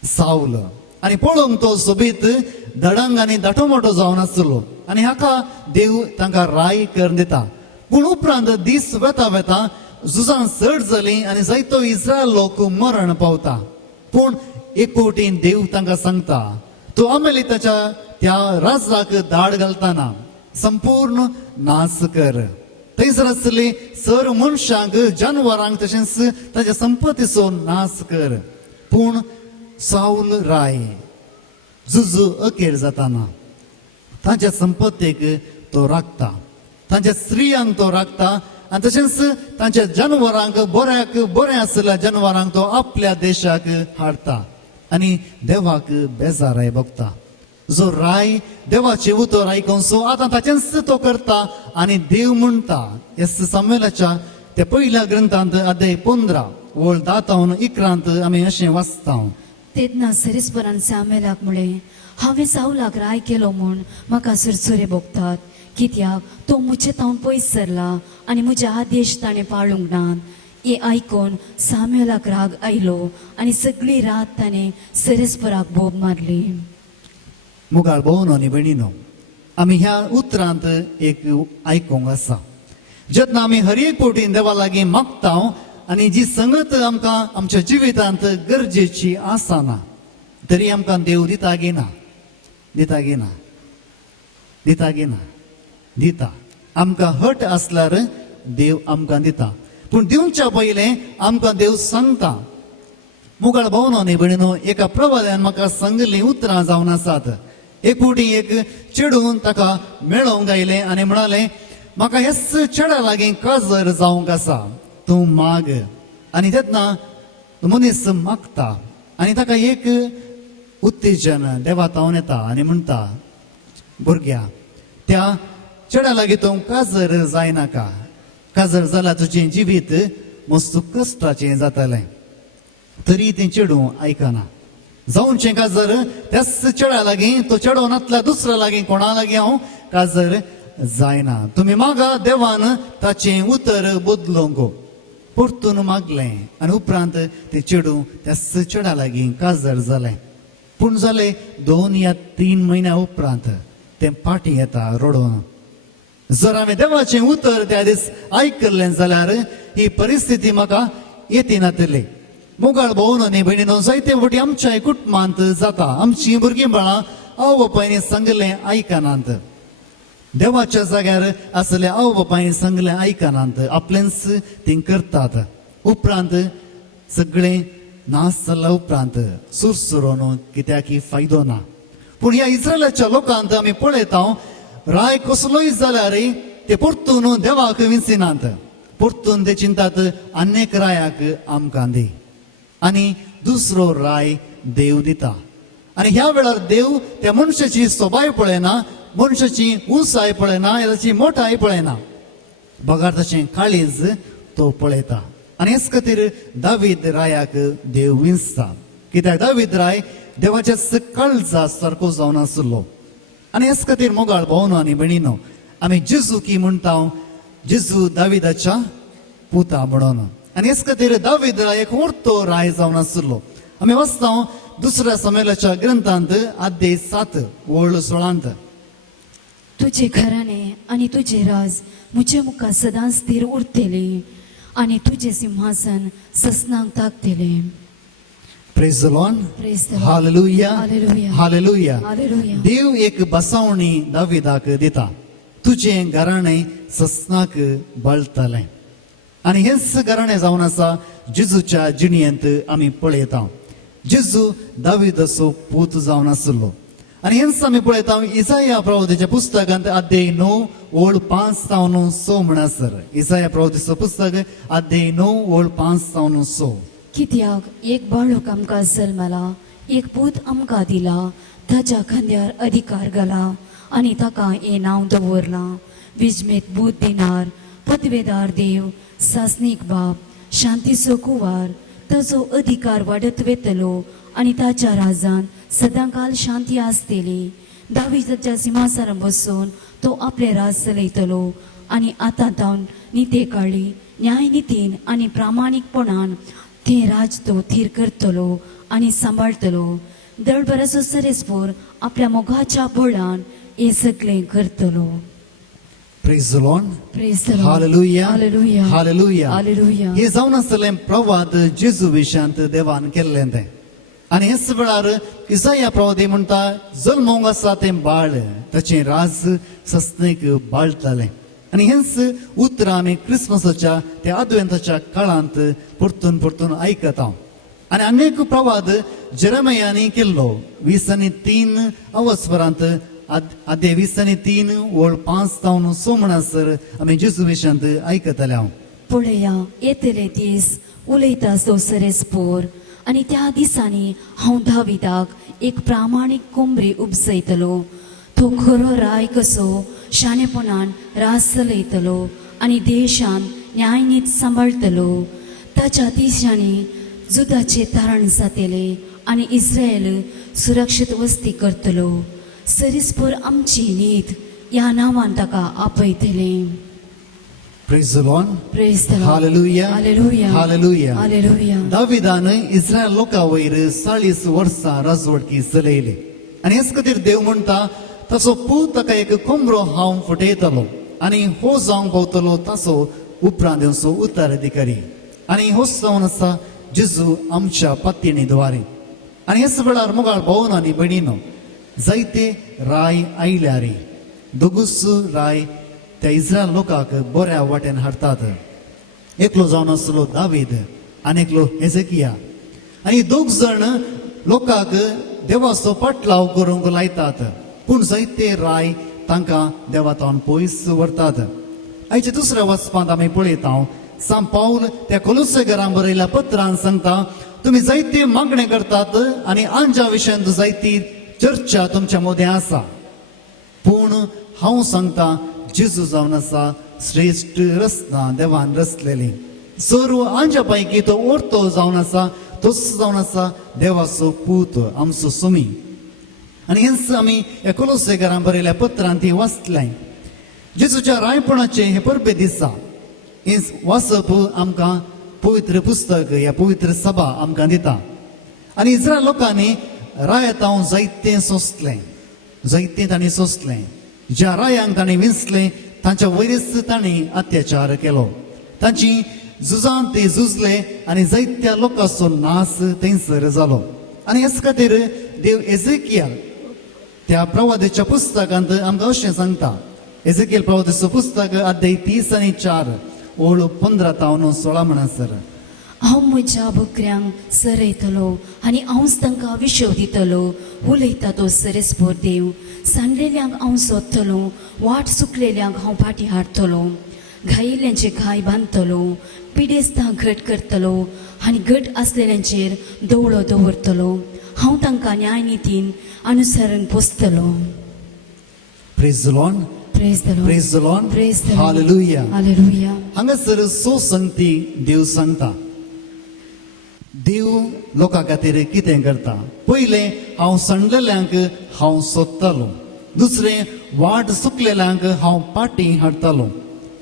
साऊल. आनी पळोवंक तो सोबीत धडंग आनी दाटो मोठो जावन आसलो आनी हाका देव तांकां राय करून दिता. पूण उपरांत दीस वेता वेता झुजां चड जालीं आनी जायतो इस्रायल लोक मरण पावता. पूण एकवटीन देव तांकां सांगता, तूं अमेलिताच्या त्या राजाक धाड घालतना संपूर्ण नाश कर. थंयसर आसली सर मनशांक जानवरांक तशेंच ताच्या संपत्तीचो नाश कर. पूण साऊल राय झुज अखेर जाताना तांच्या संपत्तीक तो राखता, तांच्या स्त्रियांक तो राखता आनी तशेंच तांच्या जानवरांक बरें आसलेल्या जानवरांक तो आपल्या देशाक हाडटा आनी देवाक बेजाराय भोगता. जो राय देवाचे उतर आयकून सो आतां ताचेंच तो करता आनी देव म्हणटा. एस सामुएलाच्या त्या पयल्या ग्रंथांत अध्याय 15 वळ 10-11 आमी अशें वाचता. तेन्ना सरीसपरान सामुएलाक म्हळें, हांवें साऊलाक राय केलो म्हूण म्हाका सुरसुरे भोगतात, कित्याक तो म्हजे तावन पयस सरला आनी म्हजे आदेश ताणें पाळूंक नात. हे आयकून सामुएलाक राग आयलो आनी सगळी रात ताणें सरीसपराक बोब मारली. मुगाळ भोवनो आनी भयणीनो, आमी ह्या उतरांत एक आयकूंक आसा. जेन्ना आमी हर एक पोटीन देवा लागीं मागता आनी जी संगत आमकां आमच्या जिवितांत गरजेची आसना तरी आमकां देव दिता दिता. आमकां हट आसल्यार देव आमकां दिता. पूण दिवच्या पयलें आमकां देव सांगता. मुगाळ भोवनो आनी भयणीनो, एका प्रवाद्यान म्हाका सांगलीं उतरां जावन आसात. एकवटी एक चेडून ताका मेळोवंक आयलें आनी म्हणालें, म्हाका हेच चेड्या लागीं काजर जावंक आसा, तूं माग. आनी तेन्ना मनीस मागता आनी ताका एक उत्तेजन देवा तावन येता आनी म्हणटा, भुरग्या, त्या चेड्या लागीं तूं काजर जायनाका. काजर जाल्यार तुजें जिवीत मस्त कश्टाचें जातलें. तरी तें चेडूं आयकना. जावनचें काजर त्याच चेड्या लागीं, तो चेडो नातल्या दुसऱ्या लागीं कोणा लागीं हांव काजर जायना. तुमी मागा, देवान ताचें उतर बदलूंक. परतून मागलें आनी उपरांत तें चेडूं त्याच चेड्या लागीं काजर जालें. पूण जाले 2 या 3 म्हयन्या उपरांत तें फाटीं येता रडोवन. जर हांवें देवाचें उतर त्या दीस आयकल्लें जाल्यार ही परिस्थिती म्हाका येती नातली. मोगाळ भोवनो आनी भयणीनो, जायते फावटी आमच्याय कुटुंबांत जाता. आमचीं भुरगीं बाळां आवय बापायनी सांगलें आयकनात. देवाच्या जाग्यार आसले आवय बापायनी सांगलें आयकनात. आपलेंच तीं करतात. उपरांत सगळें नाश जाल्या उपरांत सुरसुरोन कित्याक फायदो ना. पूण ह्या इस्रायलाच्या लोकांत आमी पळयता, राय कसलोय जाल्यार ते परतून देवाक विंचिनात. परतून ते चिंतात अनेक रायाक आमकां दी आनी दुसरो राय देव दिता. आनी ह्या वेळार देव त्या मनशाची सोबाय पळयना, मनशाची उंचाय पळयना, ताची मोठाय पळयना, बगार ताचें काळीज तो पळयता. आनी हेच खातीर दावीद रायाक देव विंचता. कित्याक दावीद राय देवाच्या काळजा सारको जावन आसलो. आनी हेच खातीर मोगाळ भोवनो आनी भयणीनो, आमी जेजू की म्हणटा, जेजू दाविदाच्या पुता म्हणून. आनी हेच खातीर दावीद राय एक व्हडतो राय जावन आसलो. आमी वाचता 2 सामुएलाच्या ग्रंथांत अध्याय 7 वळ 16. तुझे घराणे आणि तुझे राज मुझे मुखा सदां स्थिर उरतेले आणि तुझे सिंहासन ससनांक ताकतेले. Praise the Lord. Praise the Lord. Hallelujah. Hallelujah. Hallelujah. Hallelujah. देव एक बसावणी दाविदाक दिता. तुझे घराणे ससनाक बळतले. आणि हेच घराणे जावन आसा जेजूच्या जिणयेंत आमी पळयता. जेजू दाविदाचो पूत जावन आसलो. आणि हेच आमी पळयता इसाया प्रवादीच्या पुस्तकांत अध्याय 9 ओळ 5 सावन 6 म्हणसर. इसाया प्रवादीचो पुस्तक अध्याय 9 ओळ 5 सावन 6. कित्याक एक बाळूक आमकां जल्मला, एक पूत आमकां दिला, ताच्या खांद्यार अधिकार घाला आनी ताका हें नांव दवरलां, विजमेत बूत दिनार, पदवेदार देव, सासनीक बाप, शांतीचो कुवार. ताचो अधिकार वाडत वेतलो आनी ताच्या राजान सदांकाल शांती आसतली. दाविदाच्या सिंहासनार बसून तो आपले राज चलयतलो आनी आतां जावन निते काळी न्याय नितीन आनी प्रामाणीकपणान ते राज तो थीर करतलो आनी सांबाळतलो. दळभराचो सरेस्पोर आपल्या मोगाच्या बोळान हे सगळे करतलो. Praise the Lord. Praise the Lord. Hallelujah. Hallelujah. Hallelujah. Hallelujah. हे जावन आसलें प्रवाद जेजू विशांत देवान केल्लें तें. आनी हेच वेळार इसाया प्रवादी म्हणटा जल्मोंक आसा तें बाळ ताचें राज ससनेक बाळटलें. आनी हेच उतरां आमी क्रिस्मसाच्या त्या अद्वेंताच्या काळांत परतून परतून आयकता. आनी अनेक प्रवाद जेरेमियानी केल्लो 20:3 अवस्वरांत अध्याय 20:3 ओळ 5 सावन 6 म्हणसर आमी जेजू विशांत आयकतले हांव. पळया येतले दीस उलयता सो सरेस्पोर आनी त्या दिसांनी हांव दाविदाक एक प्रामाणीक कोंबरी उपसयतलो. तो खरो राय कसो शाणेपणान रास चलयतलो आनी देशान न्यायनीत सांबाळतलो. ताच्या दिसांनी जुदाचे तारण जातले आनी इस्रायल सुरक्षीत वस्ती करतलो. सरीस्पोर आमची नीत ह्या नांवान ताका आपयतले. Praise the Lord. Praise the Lord. Hallelujah. Hallelujah. Hallelujah. Hallelujah. दाविदान इस्रायल लोकां वयर 40 वर्सां राजवटकी चलयली. आनी हेच खातीर देव म्हणटा ताचो पूत ताका एक कोंबरो हांव फुटयतलो आनी हो जावंक पावतलो ताचो उपरांत उत्तराधिकारी. आनी होच जावन आसा जेजू आमच्या पातयेनी द्वारे. आनी हेच वेळार मोगाळ भावन आनी भयणीनो जायते राय आयल्यार दोगूच राय त्या इस्रायल लोकांक बऱ्या वाटेन हाडटात. एकलो जावन आसलो दावीद आनी एकलो हेजेकिया. आनी दोग जाण लोकांक देवाचो पाटलाव करूंक लायतात. पूण जायते राय तांकां देवातावन पयस व्हरतात. आयच्या दुसऱ्या वचपांत आमी पळयता सांत पाऊल त्या कोलोसेकारांक बरयल्या पत्रांत सांगता तुमी जायते मागणे करतात आनी आंच्या विशयांत जायती चर्चा तुमच्या मदें आसा. पूण हांव सांगता जेजू जावन आसा श्रेष्ठ रचना देवान रचलेली. सर्व आंच्या पैकी तो ओर्तो जावन आसा तोच जावन आसा देवाचो पूत आमचो सुमी. आनी हेच आमी ह्या कोलोसेकारांक बरयल्या पत्रांत वाचलें. जेजूच्या रायपणाचे हे परबे दिसा हे वाचप आमकां पवित्र पुस्तक ह्या पवित्र सभा आमकां दिता. आनी इस्रायल लोकांनी रायतांव जायतें सोंसलें. जायतें तांणी सोंसलें. ज्या रायांक तांणी विंचलें तांच्या वयरच तांणी अत्याचार केलो. तांची झुजांत ते झुजले आनी जायत्या लोकांचो नाश थंयसर जालो. आनी हेच खातीर देव एजेकियल त्या प्रवादीच्या पुस्तकांत आमकां अशें सांगता. एजेकियल प्रवादीचो पुस्तक अध्याय 30 आनी 4 ओळ 15 तावन 16 म्हणसर हांव म्हज्या बकऱ्यांक सरयतलो आनी हांवच तांकां विशव दितलो. उलयता तो सरेस्पोर देव. सांडलेल्यांक हांव सोदतलो, वाट चुकलेल्यांक हांव फाटीं हाडटलो. घायिल्ल्यांचे घाय बांदतलो, पिडेस्तां घट करतलो आनी घट आसलेल्यांचेर दवळो दवरतलो. हांव तांकां न्याय नितीन अनुसरण पोसतलो. Praise the Lord. Praise the Lord. Praise the Lord. Praise the Lord. Hallelujah. Hallelujah. हांगासर सो संगती देव सांगता. देव लोकां खातीर कितें करता. पयलें हांव संडलेल्यांक हांव सोदतालो. दुसरें वाट चुकलेल्यांक हांव पाटी हाडटालो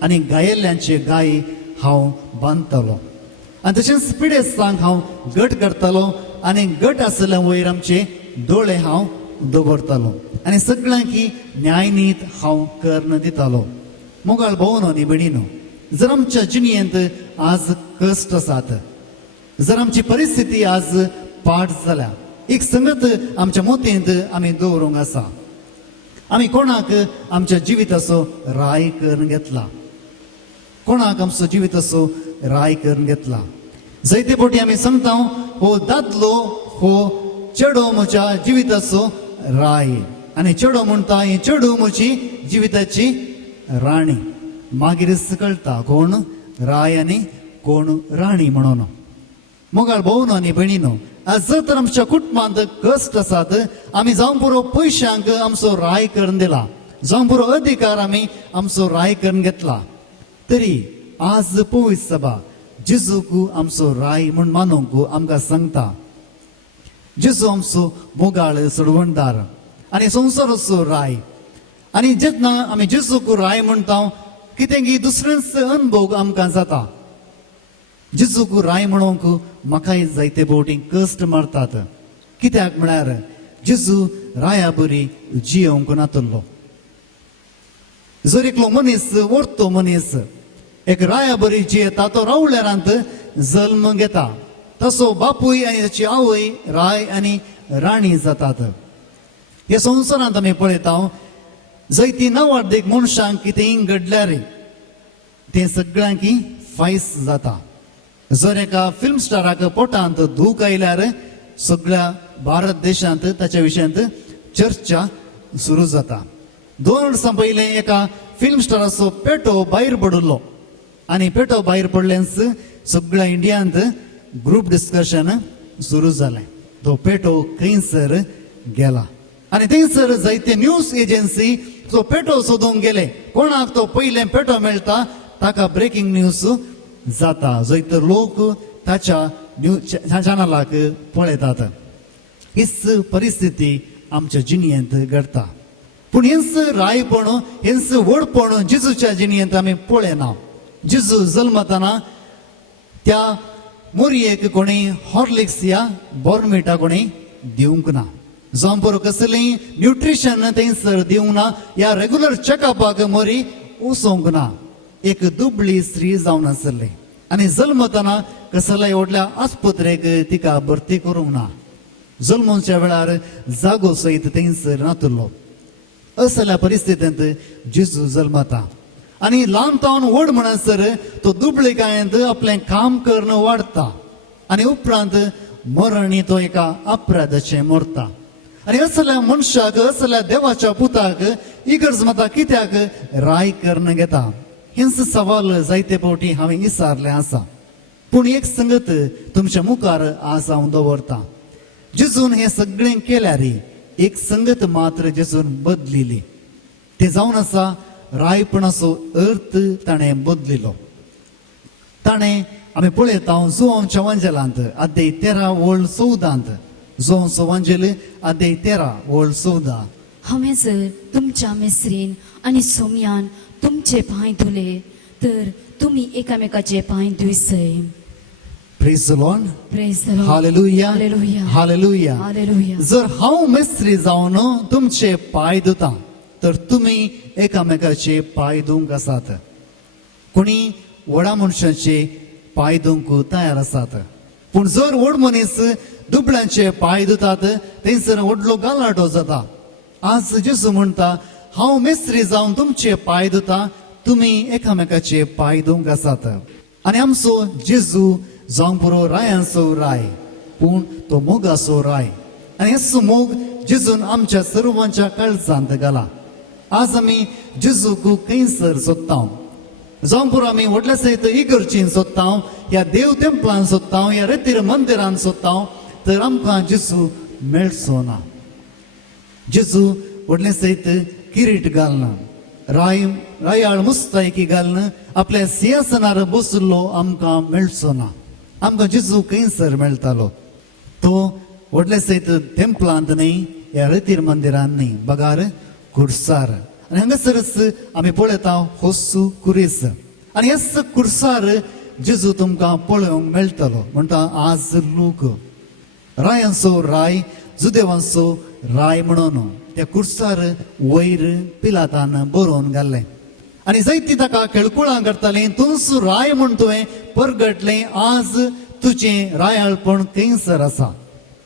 आनी घायिल्ल्यांचे गाय हांव बांदतालो. आनी तशेंच पिडेस्तांक हांव घट करतालो आनी घट आसल्या वयर आमचे दोळे हांव दवरतालो आनी सगळ्यांकी न्यायनीत हांव कर्ण दितालो. मोगाळ भोवनो न्ही भयणीनो, जर आमच्या जिणेंत आज कश्ट आसात, जर आमची परिस्थिती आज पाड जाल्या, एक संगत आमच्या मोतेंत आमी दवरूंक आसा. आमी कोणाक आमच्या जिविताचो राय करून घेतला, कोणाक आमचो जिविताचो राय करून घेतला. जायते फावटी आमी सांगता हो दादलो हो चेडो म्हज्या जिविताचो राय, आनी चेडो म्हणटा ही चेडू म्हजी जिविताची राणी. मागीर कळटा कोण राय आनी कोण राणी म्हणून. मोगाळ भोवनो आनी भयणीनो, आज जर तर आमच्या कुटुंबांत कश्ट आसात, आमी जावं पुरो पयशांक आमचो राय करून दिला, जावं पुरो अधिकार आमी आमचो राय करून घेतला, तरी आज पवित्र सभा जेजूक आमचो राय म्हूण मानूंक आमकां सांगता. जेजू आमचो मोगाळ सोडवणदार आनी संवसाराचो राय. आनी जेन्ना आमी जेजूक राय म्हणटा, कितेंय दुसऱ्यांच अनुभव आमकां जाता. जेजूक राय म्हणूंक म्हाकाय जायते फावटी कश्ट मारतात. कित्याक म्हळ्यार जेजू राया बरी जियोंक नातलो. जर एकलो मनीस ओरतो मनीस एक राया बरी जियेता, तो रावळ्यारांत जल्म घेता, तसो बापूय आनी ताची आवय राय आनी राणी जातात. ह्या संवसारांत आमी पळयता जायती नावार्देक मनशांक कितेंय घडल्यार तें सगळ्यांक फायस जाता. जर एका फिल्म स्टाराक पोटांत दूख आयल्यार सगळ्या भारत देशांत ताच्या विशयांत चर्चा सुरू जाता. 2 वर्सां पयलें एका फिल्म स्टाराचो पेटो भायर पडलो आनी पेटो भायर पडल्यानच सगळ्या इंडियांत ग्रुप डिस्कशन सुरू जालें. तो पेटो खंयसर गेला आनी थंयसर जायते न्यूज एजन्सी तो पेटो सोदूंक गेले. कोणाक तो पयलें पेटो मेळटा ताका ब्रेकिंग न्यूज जाता. जैतर लोक ताच्या चॅनलाक पळयतात. हीच परिस्थिती आमच्या जिणेंत घडटा. पूण हेंच रायपण, हेंच व्हडपण जेजूच्या जिणेंत आमी पळयना. जेजू जल्मतना त्या मोरयेक कोणी हॉर्लिक्स या बॉर्नविटा कोणी दिवंक ना, जावं पुरो कसलेंय न्यूट्रिशन थंयसर दिवंक ना, या रेग्युलर चेकअपाक मोरी वचोवंक ना. एक दुबळी स्त्री जावन आसली आनी जल्मतना कसल्याय व्हडल्या आस्पत्रेक तिका भरती करूंक ना. जल्मोवच्या वेळार जागो सयत थंयसर नातलो. असल्या परिस्थितींत जेजू जल्मता आनी ल्हानपण व्हड म्हणसर तो दुबळेकायेंत आपलें काम करणं वाडटा आनी उपरांत मरण तो एका अपराधाचें मरता. आनी असल्या मनशाक, असल्या देवाच्या पुताक इगर्ज मता कित्याक राय करणं घेता. हेंच सवाल जायते फावटी हांवें विचारलें आसा. पूण एक संगत तुमच्या मुखार आज हांव दवरतां. जेजून हें सगळें केल्यार एक संगत मात्र जेजून बदलिली. तें जावन आसा रायपणाचो अर्थ ताणें बदलिलो. ताणें आमी पळयता जुवांच्या वांजेलांत अध्याय 13 ओळ 14, जुवांचो वांजेल अध्याय 13 ओळ 14. हांवें जर तुमच्या मेस्त्रीन आनी सोमयान तुमचे पांय धुले तर तुमी एकामेकाचे पांय धुयसय. Praise the Lord. Praise the Lord. Hallelujah. Hallelujah. Hallelujah. Hallelujah. जर हांव मेस्त्री जावन तुमचे पांय धुतां तर तुमी एकामेकाचे पांय धुवंक आसात. कोणी व्हडा मनशाचे पांय धुवंक तयार आसात. पूण जर व्हड मनीस दुबळ्यांचे पांय धुतात थंयसर व्हडलो गालाटो जाता. आज जेजू म्हणटा हांव मेस्त्री जावन तुमचे पांय धुतां, तुमी एकामेकाचे पांय धुवंक आसात. आनी आमचो जेजू जावं पुरो रायांचो राय, पूण तो मोगाचो राय. आनी हेचो मोग जेजून आमच्या सर्वांच्या काळजांत घाला. आज आमी जेजूक खंयसर सोदता, जावं पुरो आमी व्हडल्या सयत इगर्जीन सोदता, या देव तेंपलान सोदता, या रेतीर मंदिरान सोदता, तर आमकां जेजू मेळचो ना. जेजू व्हडले सयत किरीट घालना, रायाळ मुस्तायकी घालना, आपल्या सिंहासनार बसलो आमकां मेळचो ना. आमकां जेजू खंयसर मेळटालो. तो व्हडले सयत तेंपलांत न्ही, या रेतीर मंदिरान न्ही, बगार खुर्सार. आनी हांगासरच आमी पळयता होस्सू कुरीस. आनी हेच खुर्सार जेजू तुमकां पळोवंक मेळटलो. म्हणटा आज लोक रायांचो राय, जुदेवांचो राय म्हणून त्या कुर्सार वयर पिलातान बरोवन घाल्लें आनी जायती ताका खेळकुळां करतालीं तूंच राय म्हण तुवें परगटलें आज तुजें रायाळपण कैसर आसा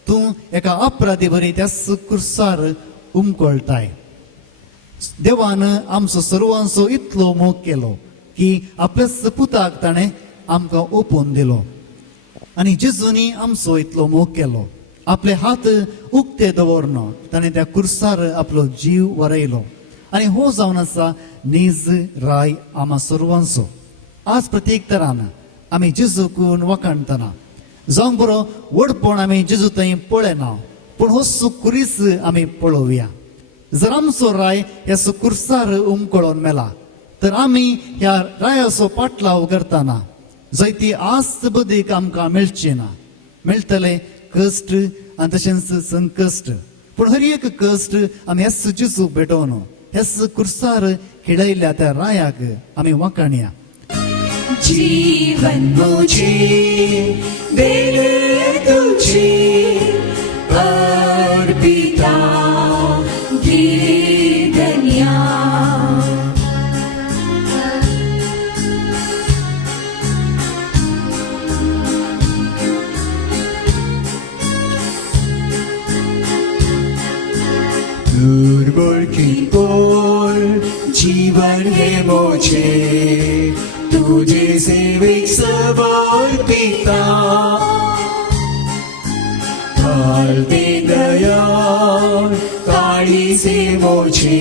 तूं एका अपराधी बरी त्या कुर्सार उमकळटाय देवान आमचो सर्वांचो इतलो मोग केलो की आपल्या सपुताक ताणें आमकां ओपून दिलो आनी जेजूनी आमचो इतलो मोग केलो आपले हात उक्ते दवरना ताणें त्या कुर्सार आपलो जीव वरयलो आनी हो जावन आसा नीज राय आमा सर्वांचो आज प्रत्येक तरान आमी जेजूकून वखणटना जावंक बरो वडपण आमी जेजू थंय पळयना पूण हो सुकुरीस आमी पळोवया जर आमचो राय ह्या सुकुर्सार उमकळोन मेला तर आमी ह्या रायाचो पाटलाव करतना जायती आस्त बदीक आमकां मेळची ना मेळटले कश्ट आनी तशेंच संकश्ट पूण हर एक कश्ट आमी ह्या जेजूक भेटोवन ह्या कुर्सार खिळयल्या त्या रायाक आमी वखणया जीवन मुझे देने तुझे अर्पिता ये दुनिया दुर्बल की कोल जीवन है मुझे तुझे सेविक समर्पिता कालते दया काळी से मुझे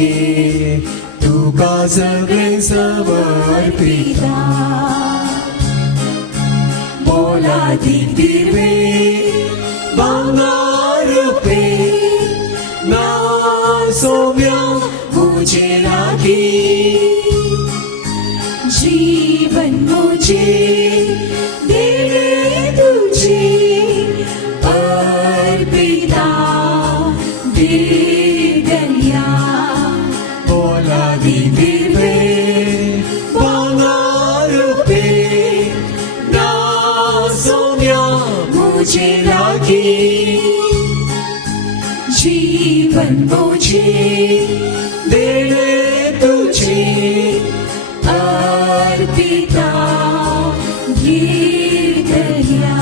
तू का सगळे समर्पिता बोला दिव्य बंगार पे ना सौम्या मुझे लागी जीवन मुझे देने तुझे अर्पिता दे दुनिया बोला दिव्य बंगार पे ना सौम्या मुझे लागी जीवन मुझे देने तुझे अर्पिता ये दुनिया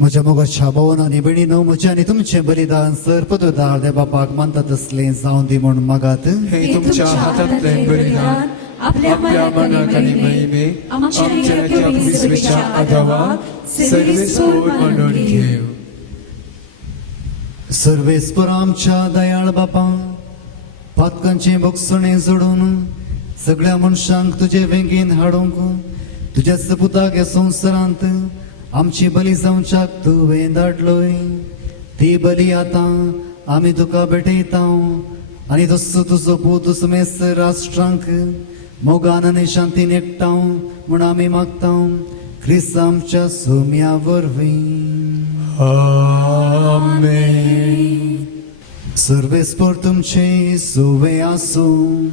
म्हज्या मोगाच्या भावांनी भयणीनो म्हजें आनी तुमचें बलिदान सर्पदोदार देव बापाक मानता तसलें जावं दी म्हूण मागात हे तुमच्या हातांतलें बलिदान आपल्या मनाक आनी महिमे आमच्या विसवेच्या आदाराक सर्वेस्वर म्हणून घेव सर्वेस्पर आमच्या दयाळ बापा पातकांचे बोगसणे जोडून सगळ्या मनशांक तुजे वेगीन हाडूंक तुज्या सपुताक ह्या संवसारांत आमची बली जावच्याक तुवें धाडलोय ती बली आतां आमी तुका भेटयता आनी तसो तुजो पूत समेस राष्ट्रांक मोगान आनी शांतीन एकठांव म्हूण आमी मागता ख्रिस्त आमच्या सोम्या वरवीं आमेन सर्वेस्पर तुमचे सोवे आसूं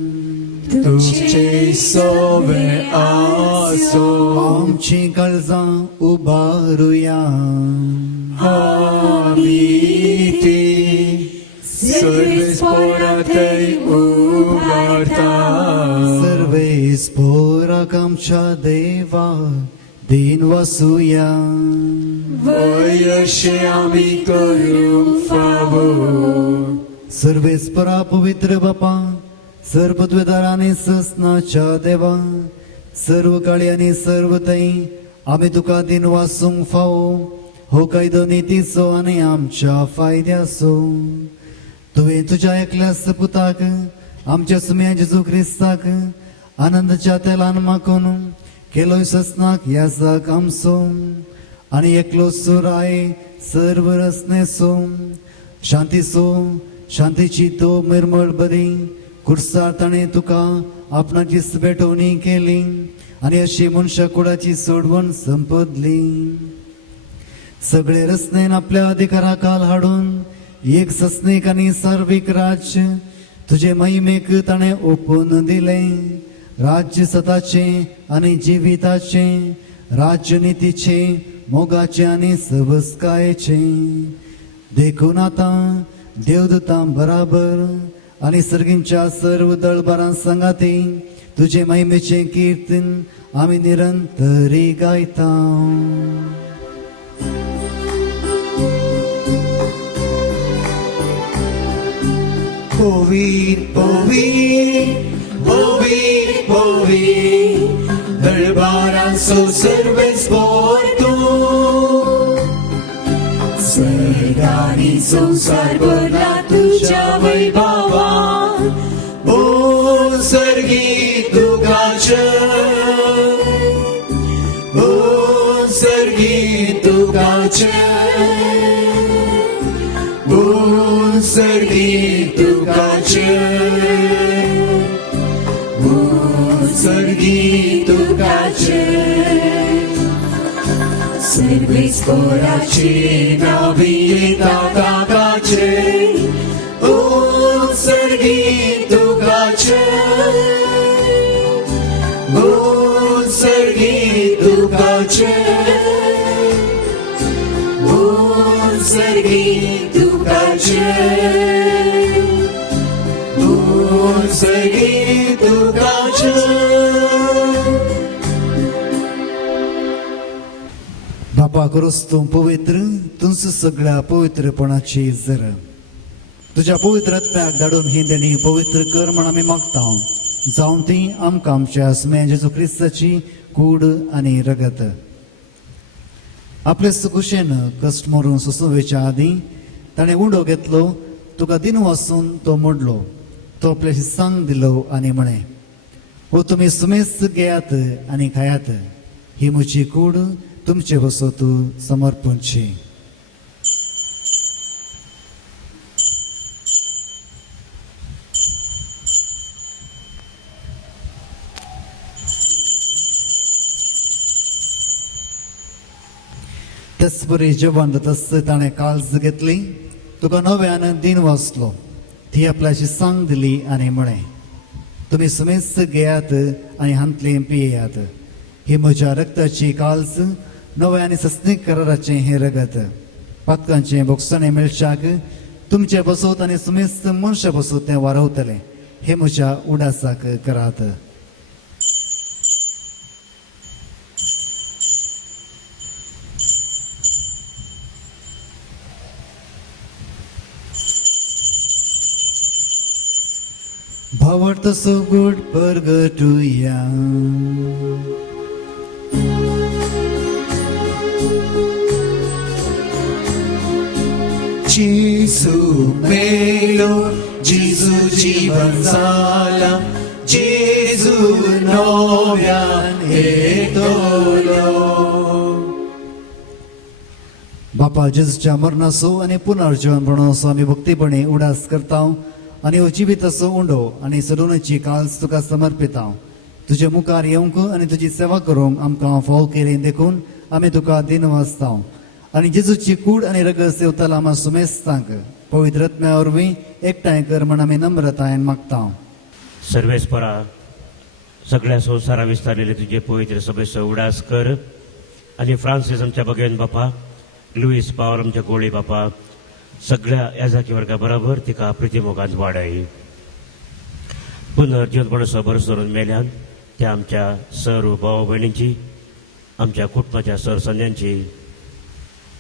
तुमचे सोवे आसो आमची काळजां उबारुया आमी ती सर्वेस्परांतय उबारता सर्वेस्पराक आमच्या देवा दिन वासुया वयशे आमी करूंक फावो सर्वेस्परा पवित्र बापा सर्वत्वेदारांनी ससनाच्या देवा सर्व काळी आनी सर्व थंय आमी तुका दिन वासूंक फावो हो कायदो नितीचो आनी आमच्या फायद्याचो तुवें तुज्या एकल्या सपुताक आमच्या सुम्या जेजू क्रिस्ताक आनंदाच्या तेलान माखून केलोय ससनाक यासाक आमचो आनी एकलो सुराय सर्व रसनेचो शांतीचो शांतीची तो निर्मळ बरी कुर्सार ताणें तुका आपणाची भेटवणी केली आनी अशी मनशा कुळाची सोडवण संपदली सगळे रसनेन आपल्या अधिकाराकाल हाडून एक ससनीक आनी सार्वीक राज्य तुजे महिमेक ताणें ओपून दिलें राज्य सताचे आनी जिविताचे राज्य नितीचे मोगाचे आनी सवस्कायेचे देखून आता देवदूतां बराबर आणि सर्गींच्या सर्व दळबारां संगाती तुझे महिमेचे कीर्तन आम्ही निरंतरी गायता. Povir, povir, povir, povir, दळबारांचो सर्वेच Porto. सर्गानी संसार भरला तुझ्या वैभवान. ओ सर्गी तुगाचे, ओ सर्गी तुगाचे, ओ सर्गी तुगाचे, ओ सर्गी तुगाचे. सर्वेच पोराचे नावी येता काकाचे. ओ सर्गी तुगाचे, ओ सर्गी तुगाचे, ओ सर्गी तुगाचे, ओ सर्गी तुगाचे. बापा करोस तूं पवित्र, तुझ सगळ्या पवित्रपणाची जर तुझ्या पवित्र आत्म्याक धाडून ही देणी पवित्र कर म्हण आमी मागता. जावन ती आमकां आमच्या सुम्या जेजू क्रिस्ताची कूड आनी रगत आपले सुकुशेन कश्ट मरून सोसुवेच्या आदी ताणें उंडो घेतलो, तुका दिन वाचून तो मोडलो, तो आपल्या शिस्सांक दिलो आनी म्हणे, हो तुमी सुमेस घेयात आनी खायात, ही म्हजी कूड तुमचे वसत समर्पणची. तेच बरी जेवण जातस ताणें काळज घेतली, तुका नव्यान दिन वाचलो, ती आपल्या शिस्सांक दिली आनी म्हणे, तुमी सुमेस घेयात आनी हांतले पियेयात, ही म्हज्या रक्ताची काळज नवे आनी सस्तीक कराराचे हे रगत पातकांचे बोगसणे मेळशाक तुमचे बसोत आनी सुमेस्त मनशां बसोत ते वारवतले, हे म्हज्या उडासाक करात. भावार्थ सो गुड परगटुया. जेजू मेलो, जेजू जीवन जाला, जेजू नव्यान येतलो. बापा जेजूच्या मरणाचो आनी पुनर्जीवनपणाचो आमी भक्तीपणे उडास करता आनी हो जिविताचो उंडो आनी सडोवणेची काळज तुका समर्पिता. तुजे मुखार येवंक आनी तुजी सेवा करूंक आमकां फाव केलें देखून आमी तुका दिन वाचता आनी जेजूची कूड आनी रगत सेवताला आमा सुमेस्तांक पवित्र आत्म्या वरवीं एकठांय कर म्हण आमी नम्रतायेन मागता. सर्वेस्परा सगळ्या संवसारा विस्तारलेले तुझे पवित्र सभेचो उडास कर आनी फ्रांसीस आमच्या बगेन बापा, लुईस पावर आमच्या गोळी बापा, सगळ्या याजाकी वर्गा बरोबर तिका प्रितीमोगांत वाडय. पुनर्जीवनपणाचो भरोसो दवरून मेल्यान त्या आमच्या सर्व भाव भयणींची, आमच्या कुटुंबाच्या सर संध्यांची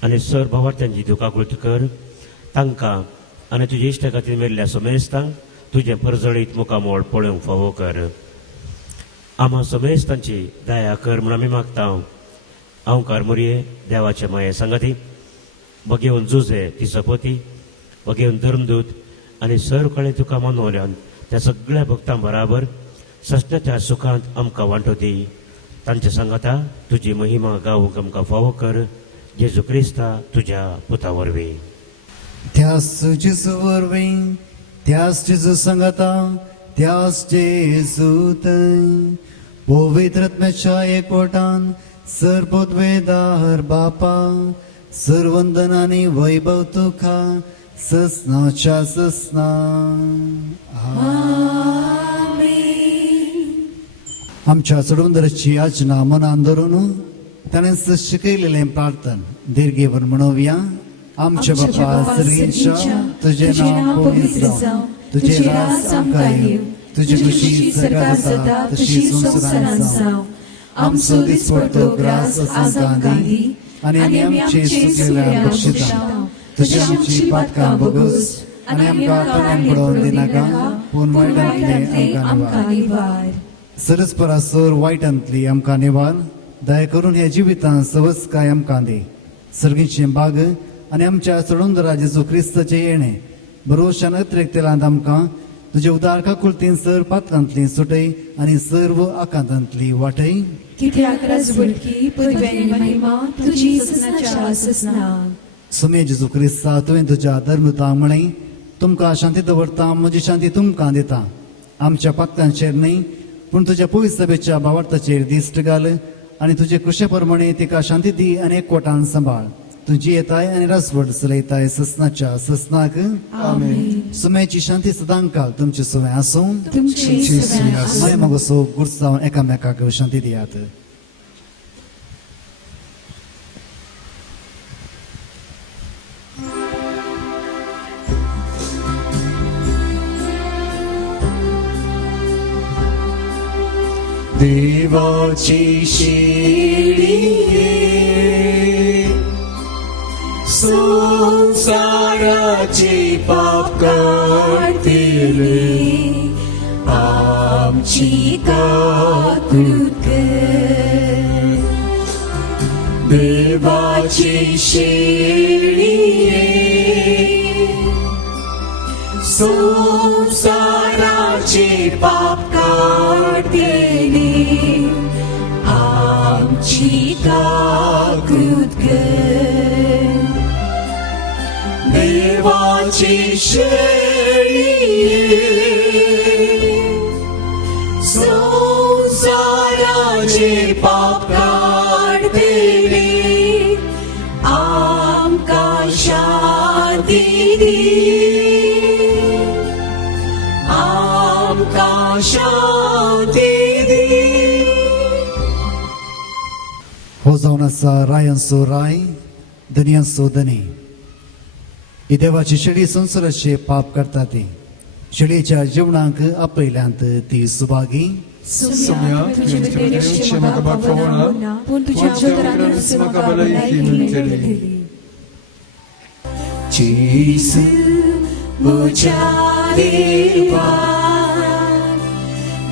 आनी सर भावार्थ्यांची दुखाकृती कर. तांकां आनी तुजे इश्टा खातीर मेल्ल्या समेस्तांक तुजे परजळीत मुखामोळ पळोवंक फावो कर. आम्हा समेस्तांची दया कर म्हूण आमी मागता. हांवकार मोरये देवाचे माये सांगाती, बगेवन जुजे ती सपोती, बगेवन धर्मदूत आनी सर कळे तुका मानवल्यान त्या सगळ्या भक्तां बराबर सस्त्याच्या सुखांत आमकां वांटो दी. तांच्या सांगाता तुजी महिमा गावूंक आमकां फावो कर. जेजू क्रिस्ता तुज्या पुता वरवीं. त्याच जेजू वरवीं, त्याच जेजू सांगाता, त्याच जेजू थंय पवित्र आत्म्याच्या एकवटान सर्वोद्वेदार बापा, सर्वंदन आनी वैभव तुका ससनाच्या ससना. आमच्या चडवंदराची याचना मनान धरून ताणें शिकयलेलें प्रार्थन दीर्घेवर म्हणोवया. आमच्या बापा सर्गींच्या तुझे नाव पवित्र जावं, तुझे राज आमकां येव, तुझी खुशी सदां जाता तशी संवसारांत जावं. आमचो दिसपडटो ग्रास आज आमकां दी, आनी आमचे चुकलेल्या बक्षिता, तुझी आमची पातकां बोगोस, आनी आमकां तोंडान पडोवन दिनाका, पूण वायटांतले आमकां निवार. सरस्परासोर वायटांतली आमकां निवार, दया करून ह्या जिवितांत सवस्काय आमकां दी. सर्गीचे बाग आनी आमच्या चडून राजेचो क्रिस्ताचे येणे बरोवशान अतिरेक्तेलांत आमकां तुजे उदार काकुळतीन सर पातकांतली सुटय आनी सर्व आकांतांतली वाटय. कित्याक राजवडकी पदव्यानी महिमा तुजी ससनाच्या ससना. सुमे जेजू क्रिस्ता तुवें तुज्या धर्मतांक म्हळें, तुमकां शांती दवरता, म्हजी शांती तुमकां दिता. आमच्या पातकांचेर न्हय पूण तुज्या पवित्र सभेच्या भावार्थाचेर दिश्ट घाल आनी तुजे कृशे प्रमाणे तिका शांती दी आनी एकवटान सांबाळ. तुजी येताय आनी रासवड चलयताय ससनाच्या ससनाक. आमेन. सुमेची शांती सदांकाल तुमचे सुवे आसूं. तुमचे सगळे आसूं. माय मोगसो गुरसावन एकामेकाक शांती दियात. देवाची शिडी संसाराची पाप काढतेले, आमची काकूट कर. देवाची शिडी संसाराची पाप काढतेले, आमची काकूट कर. देवाची शेळी संसाराचे पाप काढतेले, आमकां शांती दी, आमकां शांती दी. हो जावन आसा रायांचो राय, धनयांचो धनी. ही देवाची शेळी संसाराचे पाप करता ती. शेळयेच्या जिवणाक आपयल्यांत ती सुभागी. सम्या तुझे देवाचे म्हाका बागवना, पूण तुज्या उदरांत म्हाका भलायकी मेळटली. जेसू म्हज्या देवा,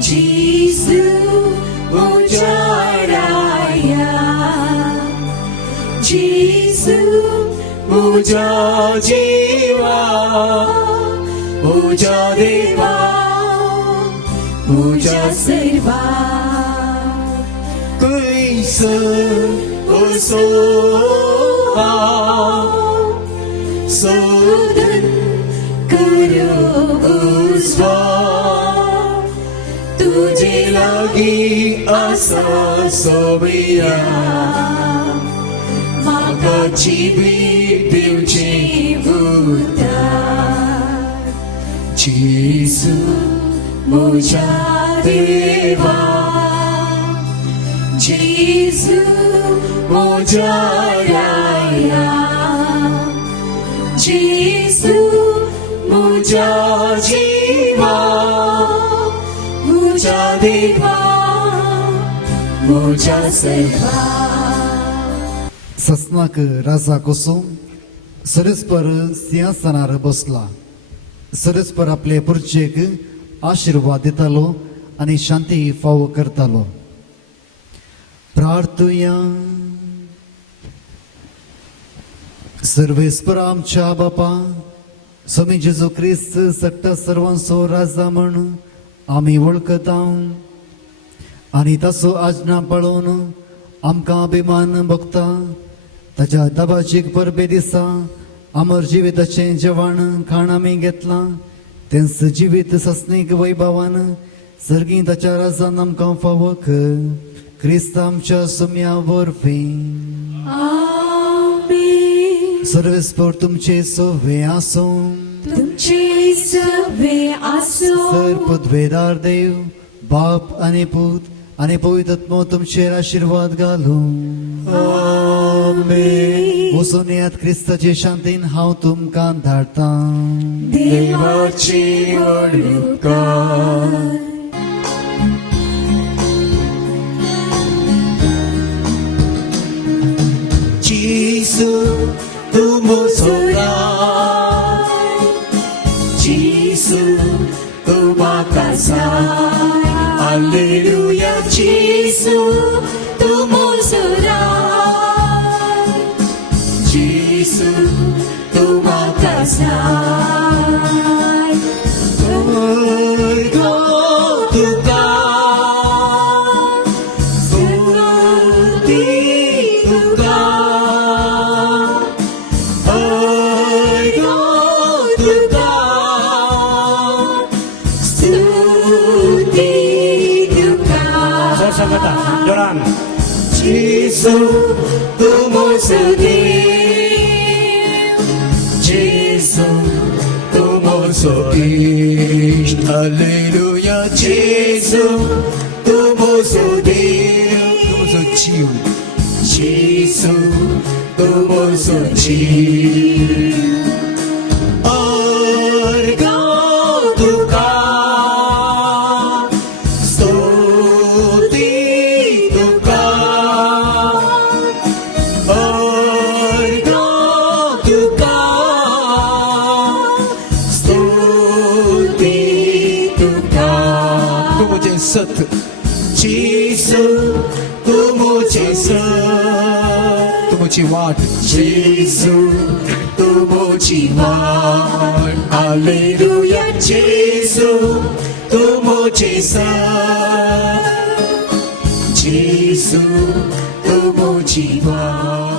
जेसू म्हज्या राया, जेसू म्हज्या जिवा, म्हज्या देवा, म्हज्या सर्वा. खंयसर असो हांव सोदन करूं, तुजे लागीं आसा सोबिया, म्हाका जिवीत दिवचें उरता. जेसू म्हज्या देवा, जेसू म्हज्या राया, जेसू म्हज्या जिवा, म्हज्या देवा, म्हज्या सर्वा. ससनाक राजा कसो सरस्पर सिंहासनार बसला. सरस्पर आपले पुरचेक आशीर्वाद दितालो आनी शांती फाव करतालो. प्रार्थुया. सर्वेस्पर आमच्या बापा, स्वामी जेजू क्रिस्त सट्टा सर्वांचो राजा म्हण आमी वळखता आनी ताचो आज्ञा पळोवन आमकां अभिमान भोगता. ताच्या दाबाचीक परबे दिसा अमर जिविताचें जेवण खाण आमी घेतलां. तेंच जिवीत सस्नीक वैभवान सर्गीं ताच्या राजान आमकां फावो कर. क्रिस्त आमच्या सुम्या वरवीं. सर्वेस्पर तुमचे सोवे आसूं. तुमचे सवे आसूं. सर्वपदवेदार देव बाप आनी पूत आनी पवित्र आत्मो तुमचेर आशीर्वाद घालूं. आमेन. वसोनियात क्रिस्ताचे शांतीन हांव तुमकां धाडटा. देवाची वडणूकार. जिसू तूं म्हजो राय. जिसू तूं म्हाका जाय. हालेलुया. जिसू तूं म्हजो राय. जिसू तूं म्हाका जाय. ओय गो तुका स्तुती तुका. ओय गो तुका स्तुती तुका. सर सांगता जोरान जिसू तूं म्हजो देव. जिसू तूं म्हजो इश्ट. हालेलुया. जिसू तूं म्हजो देव. तूं म्हजो जीव. जिसू तूं म्हजो जीव. अर्गा तुका स्तुती तुका. अर्गा तुका स्तुती तुका. तूं म्हजें सत. जिसू तूं म्हजें सत. तूं म्हजी वाट. जिसू तूं म्हजी वाट. हालेलुया. जिसू तूं म्हजें सत. जिसू तूं म्हजी वाट.